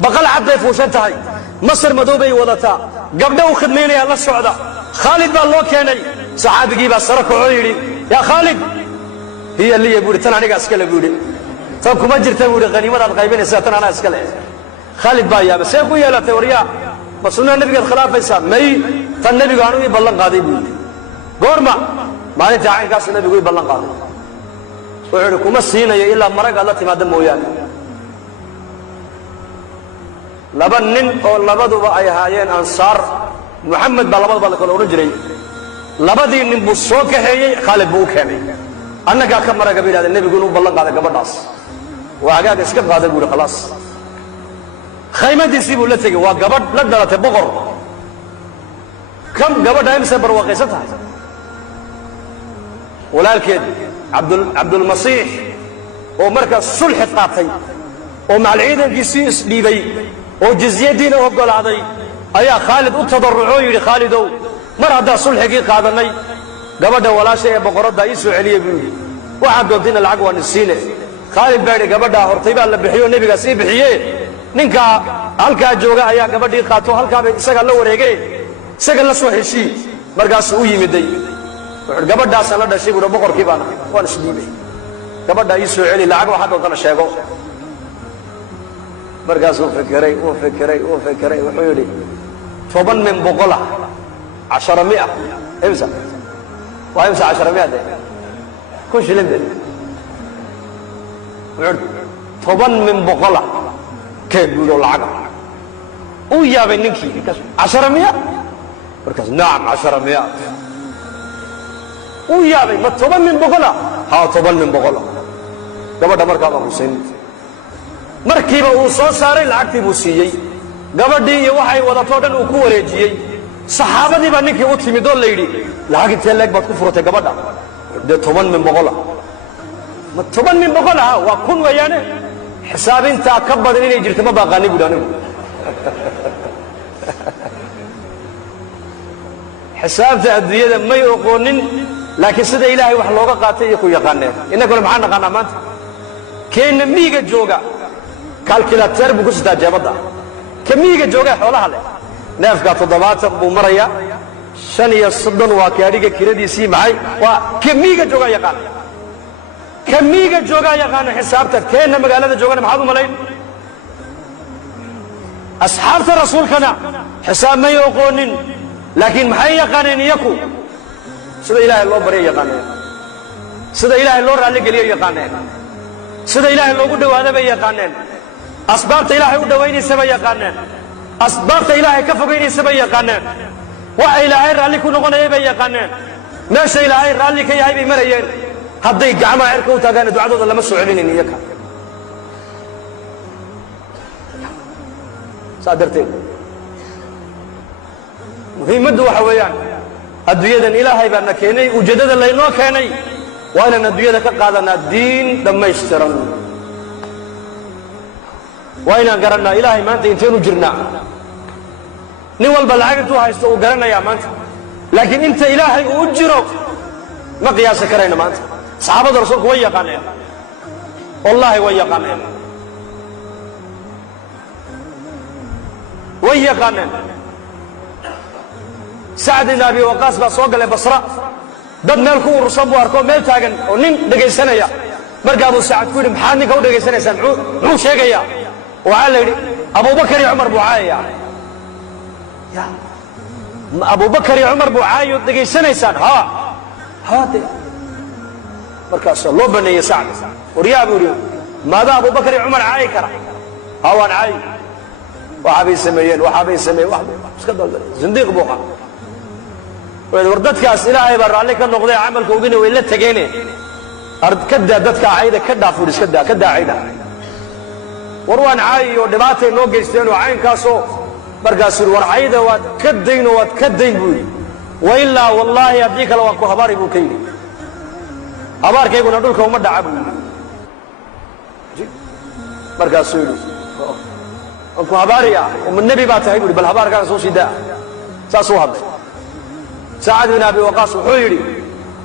بقال عبد فوشنتهاي مصر مدوبي وضعتها قبضوا خدميني الله السعودة خالد بالله كاني صحابي بس ركعوا يري يا خالد هي اللي يقول تنا اسكله يقول طب كما جرت يقول غنيمه الغيبين ساتنا انا اسكله خالد بايا بس يا ابويا لا توريا مسؤولنا النبي الخلافه يسام مي فالنبي قالوا يبلغ قاضي يقول غورما ما انت عين كاس النبي يقول يبلغ قاضي وعلكم السينيه الا مرق الله تماد مويان لبنن او لبدوا اي هايين انصار محمد بالبد كلا ورجري لبدي nin buu soo kaxeeyay Khalid buu keenay annaga ka maraga bilaad nabigu inuu ballan qaaday gabadhaas waagaaga iska qaaday buu khalaas khaymadiisii buu la tagay waa gabadh la dhalatay boqor kam gabadha imsa barwaaqaysatahay walaalkeed Abdul Masih oo markaa sulx qaatay oo macalciidankiisii isdhiibay oo jizyadiina ogolaaday ayaa Khalid u tadarrucay yiri Khalidow mar hadda sulxigii qaadanay gabadha walaashay ee boqorada ay soo celiyay buu waxa doontina lacag waan siinay Khalid baa gabadha hortay baa la bixiyo nabiga si bixiyay ninka halka jooga ayaa gabadhii qaato halka bay isaga la wareegay isaga la soo heshii markaas uu yimiday wuxuu gabadhaas la dhashay buu boqorkii baana waan isdiibay gabadha ay soo celi lacag waxa doonta sheego markaas uu fikiray wuxuu yiri 10 min boqola 10 امسح وامسح 10 ده كل شيء لنده 10 من بقله كيف يقولوا العقل ويا بنكي 10 مركز نعم 10 ويا بي ما 10 من بقله ها 10 من بقله gabadha markaa baa Hussein markiiba uu soo saaray lacagtii buu siiyay gabadhii iyo waxay wadato dhan uu ku wareejiyay saxaabadii baa ninkii u timid oo la yiri lacag intee leeg baad ku furtay gabadha de 10 min boqola ma 10 min boqola waa kun wayaane xisaabinta ka badan inay jirto ma baaqani budanigu xisaabta adduunyada may oqoonin laakiin sida ilaahay wax looga qaatay iyo ku yaqaaneen inaguna maxaan naqaanaa maanta keena miiga jooga kalkulator buu ku sitaa jeebada kamiiga jooga xoolaha leh neefka 70 buu maraya 35 waa kaadhiga kiradiisii maxay waa kamiiga jooga yaqaan xisaabta keena magaalada joogana maxaad u malayn asxaabta rasuulkana xisaab ma yaqoonin laakiin maxay yaqaaneen iyaku sida ilaahay loo bariyo yaqaaneen sida ilaahay loo raali geliyo yaqaaneen sida ilaahay loogu dhawaado bay yaqaaneen asbaabta ilaahay u dhawaynaysa bay yaqaaneen asbaabta ilaahay ka fogeynaysa bay yaqaaneen waxa ilaahay raali ku noqonayay bay yaqaaneen meesha ilaahay raali ka yahay bay marayeen hadday gacmaha cirka u taagaan ducadooda lama soo celinin iyaka saadarteen muhiimaddu waxa weeyaan adduunyadan ilaahay baa keenay ujeedada laynoo keenay waa inaan adduunyada ka qaadanaa diin dhammaystiran waa inaan garanaa ilaahay maanta inteenu jirnaa nin walba lacag intuu haysto uu garanayaa maanta laakiin inta ilaahay uu jiro ma qiyaasi karayna maanta saxaabada rasuulku way yaqaaneen wallahi way yaqaaneen sacd ibn abi waqaas baa soo galay basra dad meel ku urursan buu arko meel taagan oo nin dhagaysanaya markaa buu sacad ku yidhi maxaad ninka u dhagaysanaysaan muxuu sheegayaa waxaa la yidhi abubakar iyo cumar buu caayaya abubakar iyo cumar buu caayo dhegaysanaysaan de markaasoo loo baneeyey sacd waryaa buu yidhi maadaa abubakar iyo cumar caayi kara waan caayi waxaabay sameeyeen iska daldal zindiiq buu ahaa war dadkaas ilaahay baa raalli ka noqday camalka ogina way la tegeene ka daa dadka cayda ka dhaaf ur iska daa ka daa cayda war waan caayi oo dhibaatay noo geysteen oo caynkaasoo markaasuu yidhi war cayda waad ka dayn oo waad ka dayn buu yidhi wa ilaa wallaahi haddii kale waan ku habaari buu ka yidhi habaarkayguna dhulka uma dhaca buu yidhi markaasuu yidhi waan ku habaariya uma nebi baa tahay buu yidhi bal habaarkaaga soo sii daa saasuu hadlay sacad bin abi waqaas wuxuu yidhi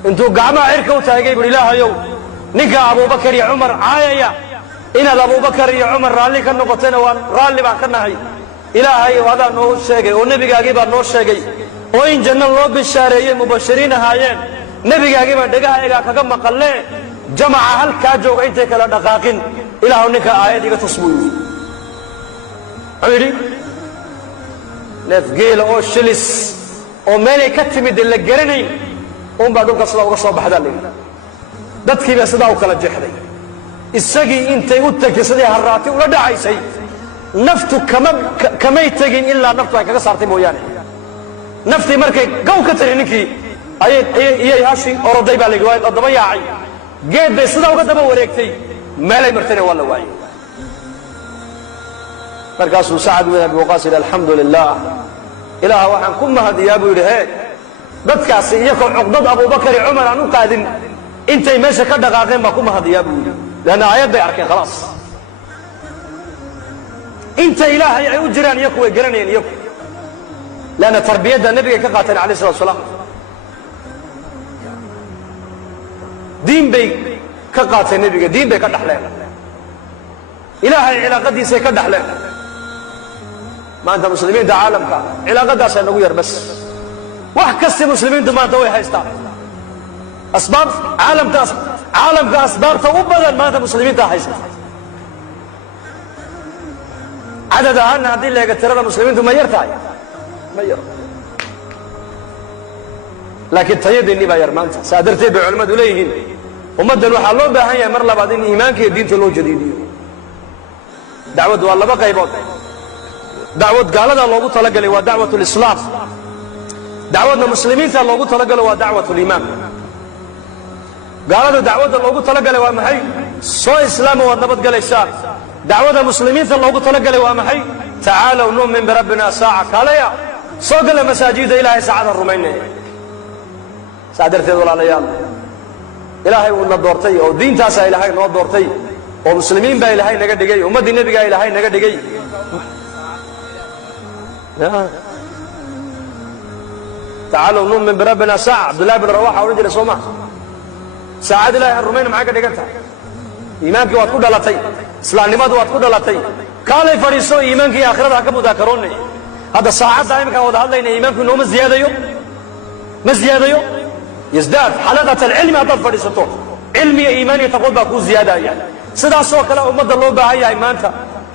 intuu gacmaha cirka u taagay buu ilaahayow ninka abubakar iyo cumar caayaya inaad abubakar iyo cumar raalli ka noqotayna waan raalli baan ka nahay ilaahayow adaa noo sheegay oo nebigaagii baa noo sheegay oo in janno loo bishaareeyey mubashiriin ahaayeen nebigaagii baan dhegahaygaa kaga maqalle jamaca halkaa jooga intay kala dhaqaaqin ilaahu ninka aayad iga tus buu yidhi wuxuu yidhi neef geela oo shilis oo meelay ka timid la garanayn unbaa dhulka sidaa uga soo baxdaa la yidhi dadkiibaa sidaa u kala jeexday isagii intay u tagtay sidii harraati ula dhacaysay naftu kamay tegin ilaa naftu ay kaga saartay mooyaane naftii markay gaw ka tiri ninkii iyay hashii oroday baa la yidhi waa daba yaacay geed bay sidaa uga daba wareegtay meelay martayna waa la waayey markaasuu sacad bin abi waqaas yidhi alxamdu lilah ilaah waxaan ku mahadiyaa buu yidhi dadkaasi iyakoo cuqdad abubakar iyo cumar aan u qaadin intay meesha ka dhaqaaqeen baa ku mahadiyaa buu yidhi leanna aayad bay arkeen khalaas inta ilaahay ay u jiraan iyaku way garanayeen iyaku leanna tarbiyadda nebigay ka qaateen alayh salatu salaam diin bay ka qaateen nebiga diin bay ka dhaxleen ilaahay cilaaqadiisay ka dhaxleen maanta muslimiinta caalamka cilaaqadaasaa nagu yar bas wax kasta muslimiintu maanta way haystaan asbaab caalamka asbaabta u badan maanta muslimiinta haysta cadad ahaanna haddii leega tirada muslimiintu ma yar tahay ma yar laakiin tayadeennii baa yar maanta saa darteed bay culimmadu leeyihiin ummaddan waxaa loo baahan yahay mar labaad in iimaanka iyo diinta loo jadiidiyo dacwaddu waa laba qaybood dacwad gaaladaa loogu talagalay waa dacwat lislaam dacwadna muslimiinta loogu talagalo waa dacwat liimaan gaalada dacwadda loogu talagalay waa maxay soo islaama waad nabadgalaysaan dacwada muslimiinta loogu talagalay waa maxay tacaalow nu'min birabbina saaca kaalaya soo gala masaajida ilaahay saacada rumaynaya saa darteed walaalayaal ilaahay uuna doortay oo diintaasaa ilaahay noo doortay oo muslimiin baa ilaahay naga dhigay ummaddii nebigaa ilaahay naga dhigay tacaalow nu'min birabbina saaca cabdullahi bin rawaxa odhan jiray soo maa saacad ilahay aan rumayna maxay ka dhigan tahay iimaankii waad ku dhalatay islaamnimadu waad ku dhalatay kaalay fadhiiso iimaankii aakhirada ha ka mudaakaroonay hadda saacadda iminkaan wada hadlayna iimaanku inooma ziyaadayo ma ziyaadayo yasdaad xalaqat alcilmi haddaad fadhiisato cilmi iyo iimaan iyo taqwad baa kuu ziyaadaya sidaasoo kale ummadda loo baahan yahay maanta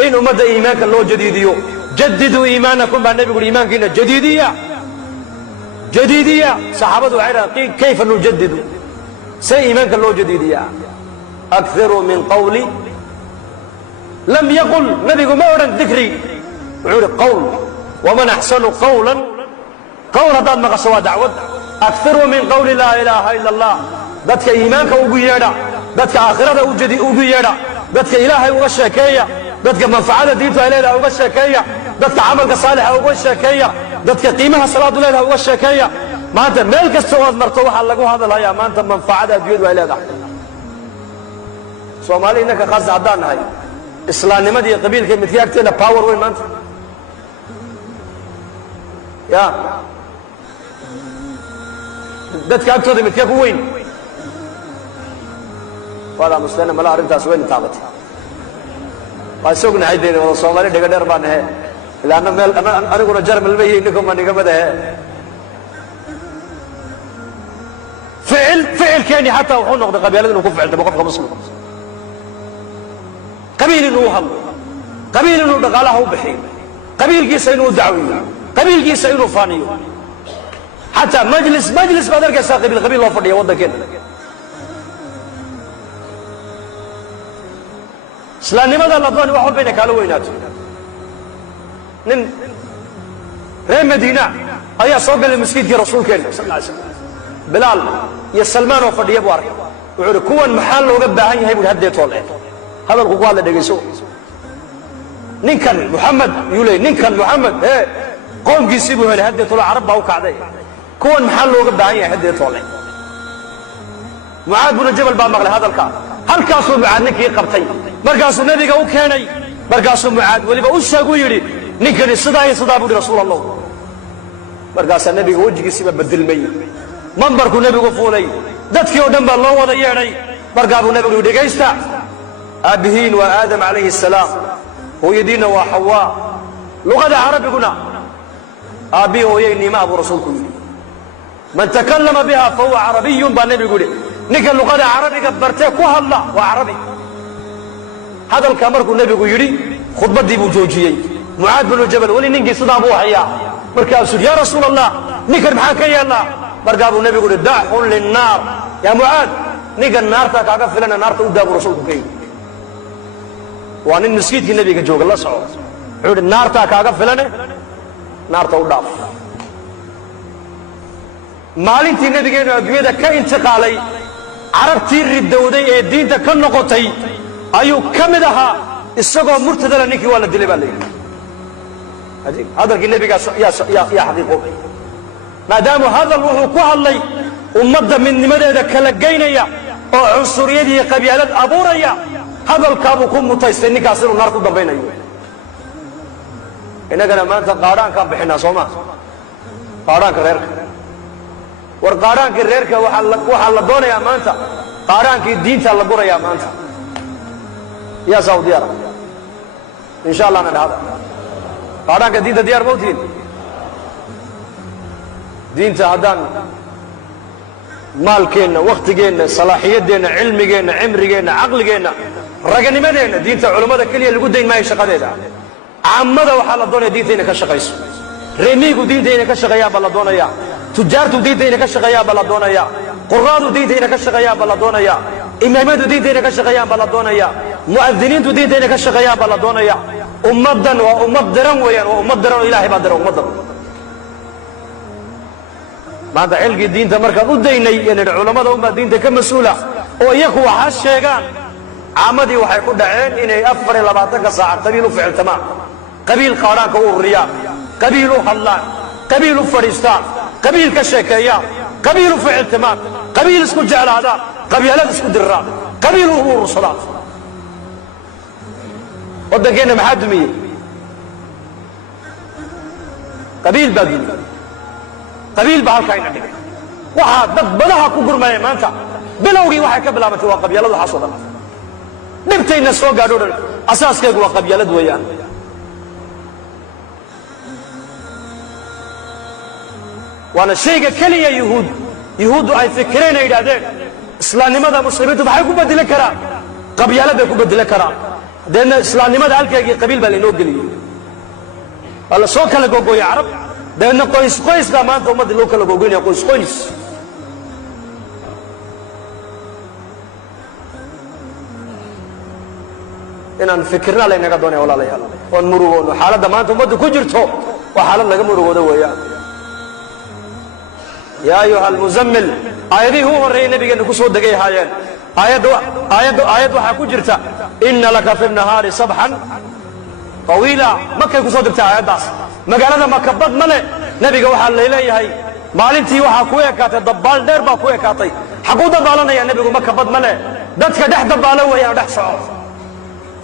in ummadda iimaanka loo jadiidiyo jadiduu iimaanakum baa nebigu uhi iimaankiina jadiidiya saxaabadu waxay dhahaan kayfa nujadidu say iimaanka loo jadiidiyaa akiruu min qawli lam yaqul nabigu ma odhan dikri wuxuu ihi qawl waman axsanu qawlan qawl haddaad maqasho waa dacwad akiruu min qawli laa ilaaha ila allah dadka iimaanka ugu yeedha dadka aakhirada ugu yeedha dadka ilaahay uga sheekeeya dadka manfacada diintu ay leedahay uga sheekeeya dadka camalka saalixa uga sheekeeya dadka qiimaha salaadu leedahay uga sheekeeya maanta meel kasta ood marto waxaa lagu hadalhayaa maanta manfacada adduunyadu ay leedahay soomaali innanka khaasa haddaan nahay islaamnimada iyo qabiilka midka agteena power weyn maanta ya dadka agtooda midka ku weyn wadaa muslena mala arrintaas wayna taabatay waa isognahay dee wada soomaali dhega dheer baan ahe ilaana meel aniguna jarmal ma yihi ninkuman iga madahe فعل كاني حتى وحو نقد قبيلة إنه كفعل تبقى في مسلم قبيل إنه هل قبيل إنه دقاله بحي قبيل كيس إنه دعوي قبيل كيس إنه فاني حتى مجلس بدر كيس قبيل الله فردي وضع كده سلان لماذا الله ضاني وحول بينك على وينات نن رين مدينة أي صوب المسجد يا رسول كان صلى الله عليه وسلم بلال يا سلمان وفردي بوارك وعر كون محل وقبع هاي هيبقى هدي طولع هذا القوال اللي دقيسو ننكن محمد يولي ننكن محمد ايه قوم قيسيبوا هاي هدي طولع عرب باو كعدي كون محل وقبع هاي هدي طولع معاذ بن جبل بقى مغلى هذا الكار هل كاسو معاذ نكي قبطي مركاسو النبي قو كاني مركاسو معاذ ولي بقى أشاقو يري ننكن صدا بودي رسول الله مركاس النبي قو وجه قيسيبا بدل مي منبركو النبي قو فولي دادكي ودنب الله وضا يعني مركابو النبي قو دقيستا أبهين وآدم عليه السلام هو يدين وحواء لغة عربي قلنا أبي هو يني ما أبو رسولكم من تكلم بها فهو عربي بالنبي يقول نقل لغة عربي قبرتك الله وعربي هذا الكامر كل النبي يقول خطبة دي بوجوجي معاذ بن جبل ولي ننقي صدا أبو حياء مركب يا رسول الله نقل معاك يا الله مركب النبي يقول دع للنار يا معاذ نقل النار تاك لنا نار تودى أبو رسولكم كي وأن النسيت النبي كجوج الله صعود عود النار تاك لنا نار تودى maalintii nabigeena adduunyada ka intiqaalay carabtii ridowday ee diinta ka noqotay ayuu ka mid ahaa isagoo murtadala ninkii waa la dilay baa leeyahay hadalkii nabiga yaa xaqiiqo maadaama hadal wuxuu ku hadlay ummadda midnimadeeda kala geynaya oo cunsuriyadii iyo qabyaalad abuuraya hadalkaabuu ku mutaystay ninkaas inuu naar ku dambaynayo innagana maanta qaadhaankaan bixinaa soo maa qaadhaanka reerka war qaaraankii reerka waxaa la doonayaa maanta qaaraankii diinta la gurayaa maanta yaa saudiyara insha allah na dhahda qaaraanka diinta diyaar ma utihiin diinta haddaan maalkeenna waktigeenna salaaxiyadeenna cilmigeenna cimrigeenna caqligeenna raganimadeenna diinta culummada keliya lagu dayn maayo shaqadeeda caamada waxaa la doonaya diinta inay ka shaqayso reemiigu diinta inay ka shaqeeyaan baa la doonaya تجارته دينته إنك شقيا بلدونيا قراضه دينته إنك شقيا بلدونيا إمامته دينته إنك شقيا بلدونيا مؤذنين دينته إنك شقيا بلدونيا أمدا وأمدرا ويا وأمدرا إلهي بدر أمدرا ما هذا علق الدين تمركز الديني يعني العلماء هم الدين كمسؤولة ويكو حاشيغان عمدي وحيكون دعين إنه أفر إلى بعضك ساعة قبيل فعل تمام قبيل قاراك والرياء قبيل حلان قبيل فريستان قبيل كشكايا قبيل فعل تمام قبيل اسكو جعل هذا قبيلات اسكو دراب قبيل امور الصلاه ودقينا محدمي قبيل بدوي قبيل بهالكاين عندك waxaa dad badaha ku gurmaya maanta bilowgii waxay ka bilaabatay waa qabyaalada xasada dhibtayna soo gaadho dhan asaaskeedu waa qabyaalad weeyaan وانا شيء كلية يهود اي فكرين يدادين اسلام لماذا مسلمين بحي كو بدل كرا قبيله بكو بدل كرا دين اسلام لماذا halkeegi qabiil baa inoo galiyo wala soo kala gogoy arab deen qoys da maanta umad loo kala gogoynaya qoys inaan fikirna la inaga doonay walaalayaal oo murugo xaaladda maanta umad ku jirto waa xaalad laga murugoodo weeyaan يا أيها المزمل آياته هو الرئي النبي أنه كسود دقي هايان آيات وحاكو جرتا إن لك في النهار صبحا طويلا مكة كسود بتاع آيات داس مقالنا مكبض ملي نبي قوحا الليلي هاي مالنتي وحاكو يكاتي الضبال دير باكو يكاتي حقو دبالنا يا نبي مكبض ملي دادك دح دبالوا يا دح صعود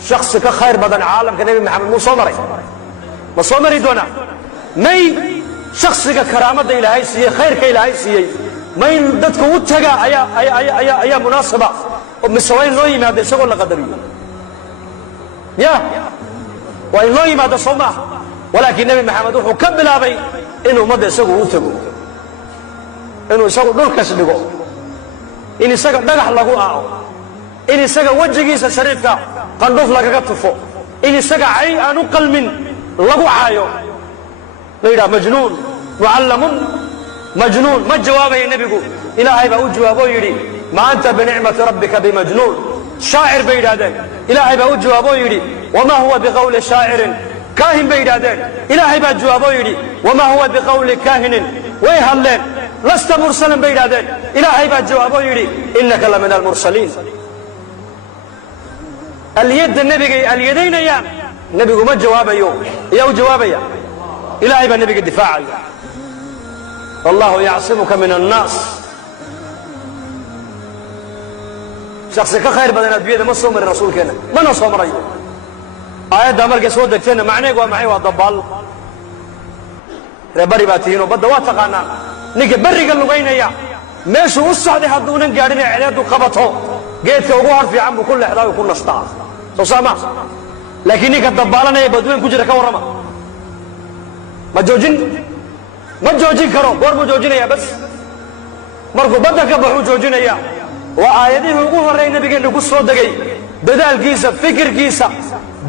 شخص كخير بدن عالم كنبي محمد مو صومري ما صومري دونا مي شخصك كرامة إلهي سيئ خيرك إلهي سيئ ما ينددك واتقى أي مناسبة ومسوين لوي ما هذا شغل قدرية يا وإن لوي ما هذا صمع ولكن النبي محمد وحو كبل أبي إنه مدى سوى واتقى إنه سوى دولك سنقو in isaga dhagax lagu aaco, in isaga wejigiisa shariifka qandhuuf lagaga tufo, in isaga cay aan u qalmin lagu caayo la yidhaha majnuun, mucallamun majnuun. ma jawaabaya nebigu, ilaahay baa u jawaaboo yidhi ma anta binicmati rabbika bimajnuun. shaacir bay yidhahdeen, ilaahay baa u jawaaboo yidhi wamaa huwa biqawli shaacirin. kaahin bay yidhahdeen, ilaahay baa jawaaboo yidhi wamaa huwa biqawli kaahinin. way hadleen, lasta mursalan bay yidhahdeen, ilaahay baa jawaaboo yidhi innaka la min almursaliin. alyadda nebigay alyadaynayaan, nebigu ma jawaabayo, ayaa u jawaabaya, ilaahay baa nebiga difaacaya. wallahu yacsimuka min annaas. shaksi ka khayr badan adduunyada ma soo marin rasuulkeenna, mana soo marayo. aayaddaa markay soo degteenna macneegu waa maxay? waa dabaal. reer bari baa tihiinoo badda waa taqaanaa. ninka berriga lugaynaya meeshuu u socday hadduunan gaadhin ee cileeddu qabato geedka ugu har fiican buu ku leexdaa u ku nastaa, soo saama. laakiin ninka dabaalanaya badweyn ku jira ka warrama, ma joojin karo. goor buu joojinayaa? bas markuu badda ka baxuu joojinayaa. waa aayadihii ugu horreey nebigeenna ku soo degay. dadaalkiisa, fikirkiisa,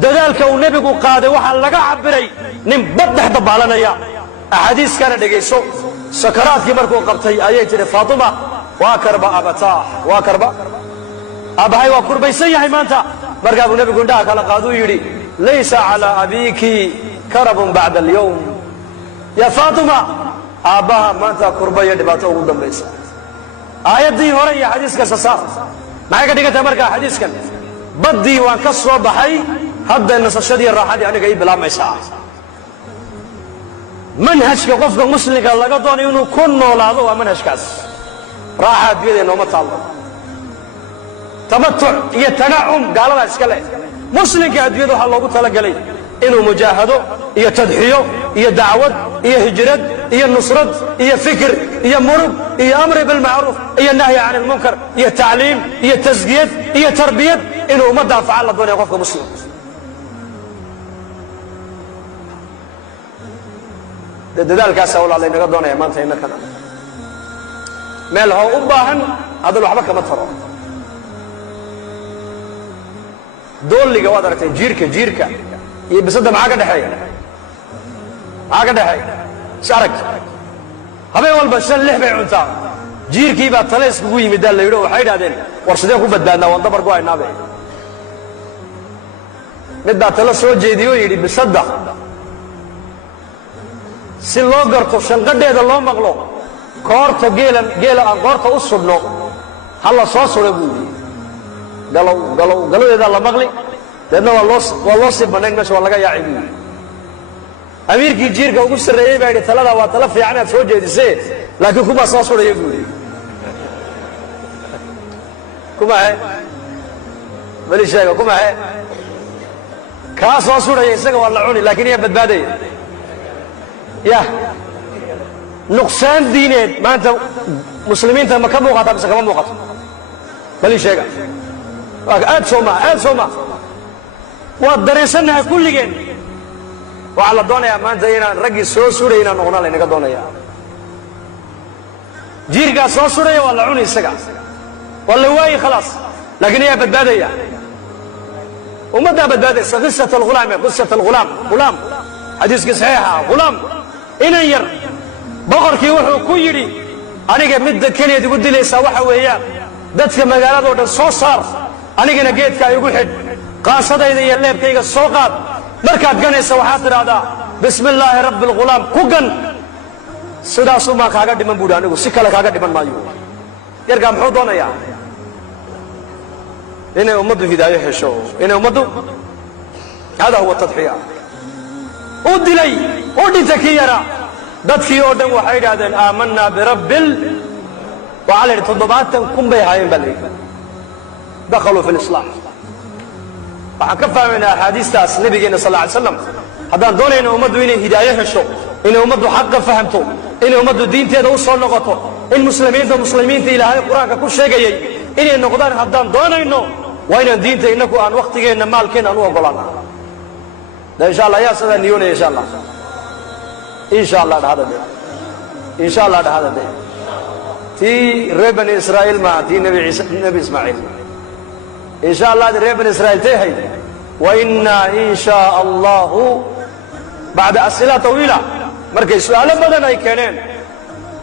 dadaalka uu nebigu qaaday waxaa laga cabbiray nin bad dhex dabaalanaya. axaadiiskana dhegayso. sakaraadkii markuu qabtay ayay tidhi faatima waa karba abataah, waa karba aabbahay waa kurbaysan yahay maanta. markaa buu nebigu indhaha kala qaaduu yidhi laysa calaa abiiki karabun bacda alyowm. yaa faatima, aabbaha maanta kurba iyo dhibaato ugu dambaysa. aayaddii hore iyo xadiiska sasaar maxay ka dhigan tahay markaa xadiiskan? baddii waan ka soo baxay, hadda nasashadii raaxadii aniga ii bilaabmaysaa. manhajka qofka muslimka laga doonayo inuu ku noolaado waa manhajkaas. raaxa adduunyada nooma taallo. tamatuc iyo tanacum gaaladaa iska leh. muslimka adduunyada waxaa loogu talagalay inuu mujaahado iyo tadxiyo iyo dacwad iyo hijrad iyo nusrad iyo fikir iyo murug iyo amri bilmacruuf iyo nahyi can ilmunkar iyo tacliim iyo tasgiyad iyo tarbiyad inuu ummadda anfaca la doonaya qofka muslimka. dadaalkaasaa walaa laynaga doonaya maanta innakana. meel hoo u baahan hadal waxba kama taro. doolliga waad aragtay, jiirka iyo bisadda maxaa ka dhexeeya? is arag. habeen walba 5-6 bay cuntaa. jiirkii baa tale iskugu yimiddaa la yidhi oo waxay idhahdeen war sidee ku badbaadnaa, waan dabar go'aynaabe. mid baa tale soo jeediyoo yidhi bisadda si loo garto shanqadheeda loo maqlo koorta geela aan koorta u sudhno ha la soo sudho buu yidhi. galadeedaa la maqli, deedna waa loo sii bannayn, meesha waa laga yaaci buu yidhi. amiirkii jiirka ugu sarreeyey baa yidhi taladaa waa tala fiican aad soo jeedisee, laakiin kumaa soo sudhaya buu yidhi. kumahe bali sheega, kumahe kaa soo sudhaya isaga waa la cuni, laakiin iyaa badbaadaya. yah nuqsaan diineed maanta muslimiinta ma ka muuqata mise kama muuqato? bali sheega. aad soo maha waad dareensannahay kulligeen. waxaa la doonayaa maanta inaan raggii soo sudhay inaan noqnaa laynaga doonaya. jiirkaa soo sudhaya waa la cuni isaga, waa la waayi khalaas, laakiin ayaa badbaadaya. ummaddaa badbaadaysa. qisat alghulaam xadiiskii saxiixa ghulaam inan yar boqorkii wuxuu ku yidhi aniga midda keliyaad igu dilaysaa waxa weeyaan dadka magaaladoo dhan soo saar, anigana geedkaa igu xidh, qaasadayda iyo leebkayga soo qaad. markaad ganaysa waxaad tidhaahdaa bismi illaahi rabbi alghulaam ku gan. sidaasuu maan kaaga dhiman buuhi, anigu si kale kaaga dhiman maayo. yarkaa muxuu doonayaa? inay ummaddu hidaayo hesho, inay ummaddu hada huwa tadxiya. u dilay u dhinta kii yaraa. dadkii oo dhan waxay idhaahdeen aamanaa birabbil. waxaa la yidhi 70,000 bay ahaayeen baa la yidhi dakhaluu fi lislaam. waxaan ka fahmaynaa axaadiistaas nabigeenna sal lla alay slam. haddaan doonayna ummaddu inay hidaayo hesho, inay ummaddu xaqa fahamto, inay ummaddu diinteeda u soo noqoto, in muslimiinta ilaahay qur-aanka ku sheegayay inay noqdaan haddaan doonayno, waa inaan diinta innagu aan wakhtigeenna maalkeenna aan u oggolaana. insha allah yaa sidaa niyoonaya insha allah. insha allah dhahada de insha allah dhahada de تي رير بني إسرائيل ما تي نبي إسماعيل إن شاء الله رير بني إسرائيل تهي وإنا إن شاء الله بعد أسئلة طويلة مركز سؤال بدنا أي كانين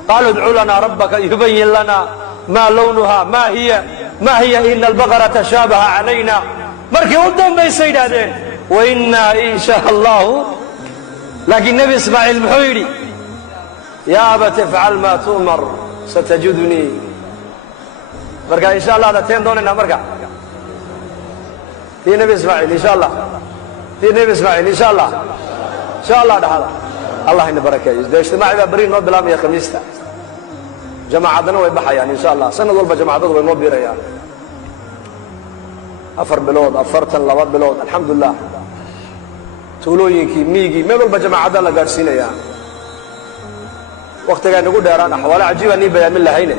قالوا ادعوا لنا ربك يبين لنا ما لونها ما هي إن البقرة تشابه علينا مركز قدام بي سيد هذين وإنا إن شاء الله لكن نبي إسماعيل محيري يا أبت افعل ما تؤمر ستجدني مركز إن شاء الله هذا تين دوننا مركز في نبي إسماعيل إن شاء الله في نبي إسماعيل إن شاء الله إن شاء الله ده الله إن بركة ده اجتماعي برين نوب بلام يا خميستا جماعتنا ويبحى يعني إن شاء الله سنة ضربة جماعتنا وينوب يعني أفر بلود أفرتن لواد بلود الحمد لله تولوينكي ميجي ما ضربة جماعتنا لقارسين يعني وقت كان نقول دهرانا حوالي عجيبة ني بيامين لهينه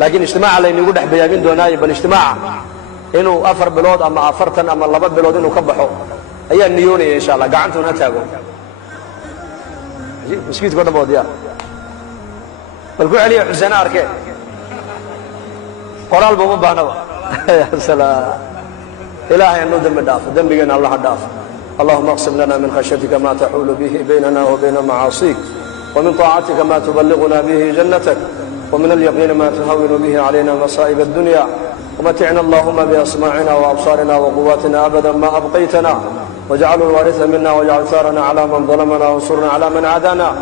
لكن اجتماع على نقول دح بيامين دوناي بالاجتماع إنه أفر بلود أما أفرتن أما لواد بلود إنه كبحوا أي النيوني إن شاء الله قعنتوا نتاقوا مسكيت كنا بوديا بلقوا عليه حسين أركي قرال بوم بانوا يا سلام إلهي أنه دم داف دم بيجنا الله داف اللهم اقسم لنا من خشيتك ما تحول به بيننا وبين معاصيك ومن طاعتك ما تبلغنا به جنتك ومن اليقين ما تهون به علينا مصائب الدنيا ومتعنا اللهم بأسماعنا وأبصارنا وقواتنا أبدا ما أبقيتنا واجعله الوارث منا واجعل ثارنا على من ظلمنا وانصرنا على من عادانا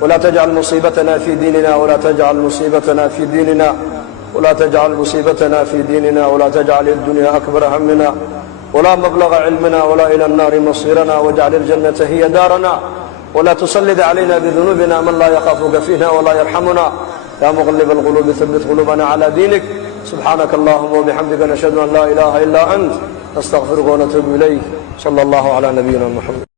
ولا تجعل مصيبتنا في ديننا ولا تجعل مصيبتنا في ديننا ولا تجعل مصيبتنا في ديننا ولا تجعل الدنيا أكبر همنا ولا مبلغ علمنا ولا إلى النار مصيرنا واجعل الجنة هي دارنا ولا تسلط علينا بذنوبنا من لا يخافك فينا ولا يرحمنا يا مغلب القلوب ثبت قلوبنا على دينك سبحانك اللهم وبحمدك نشهد أن لا إله إلا أنت نستغفرك ونتوب إليك صلى الله على نبينا محمد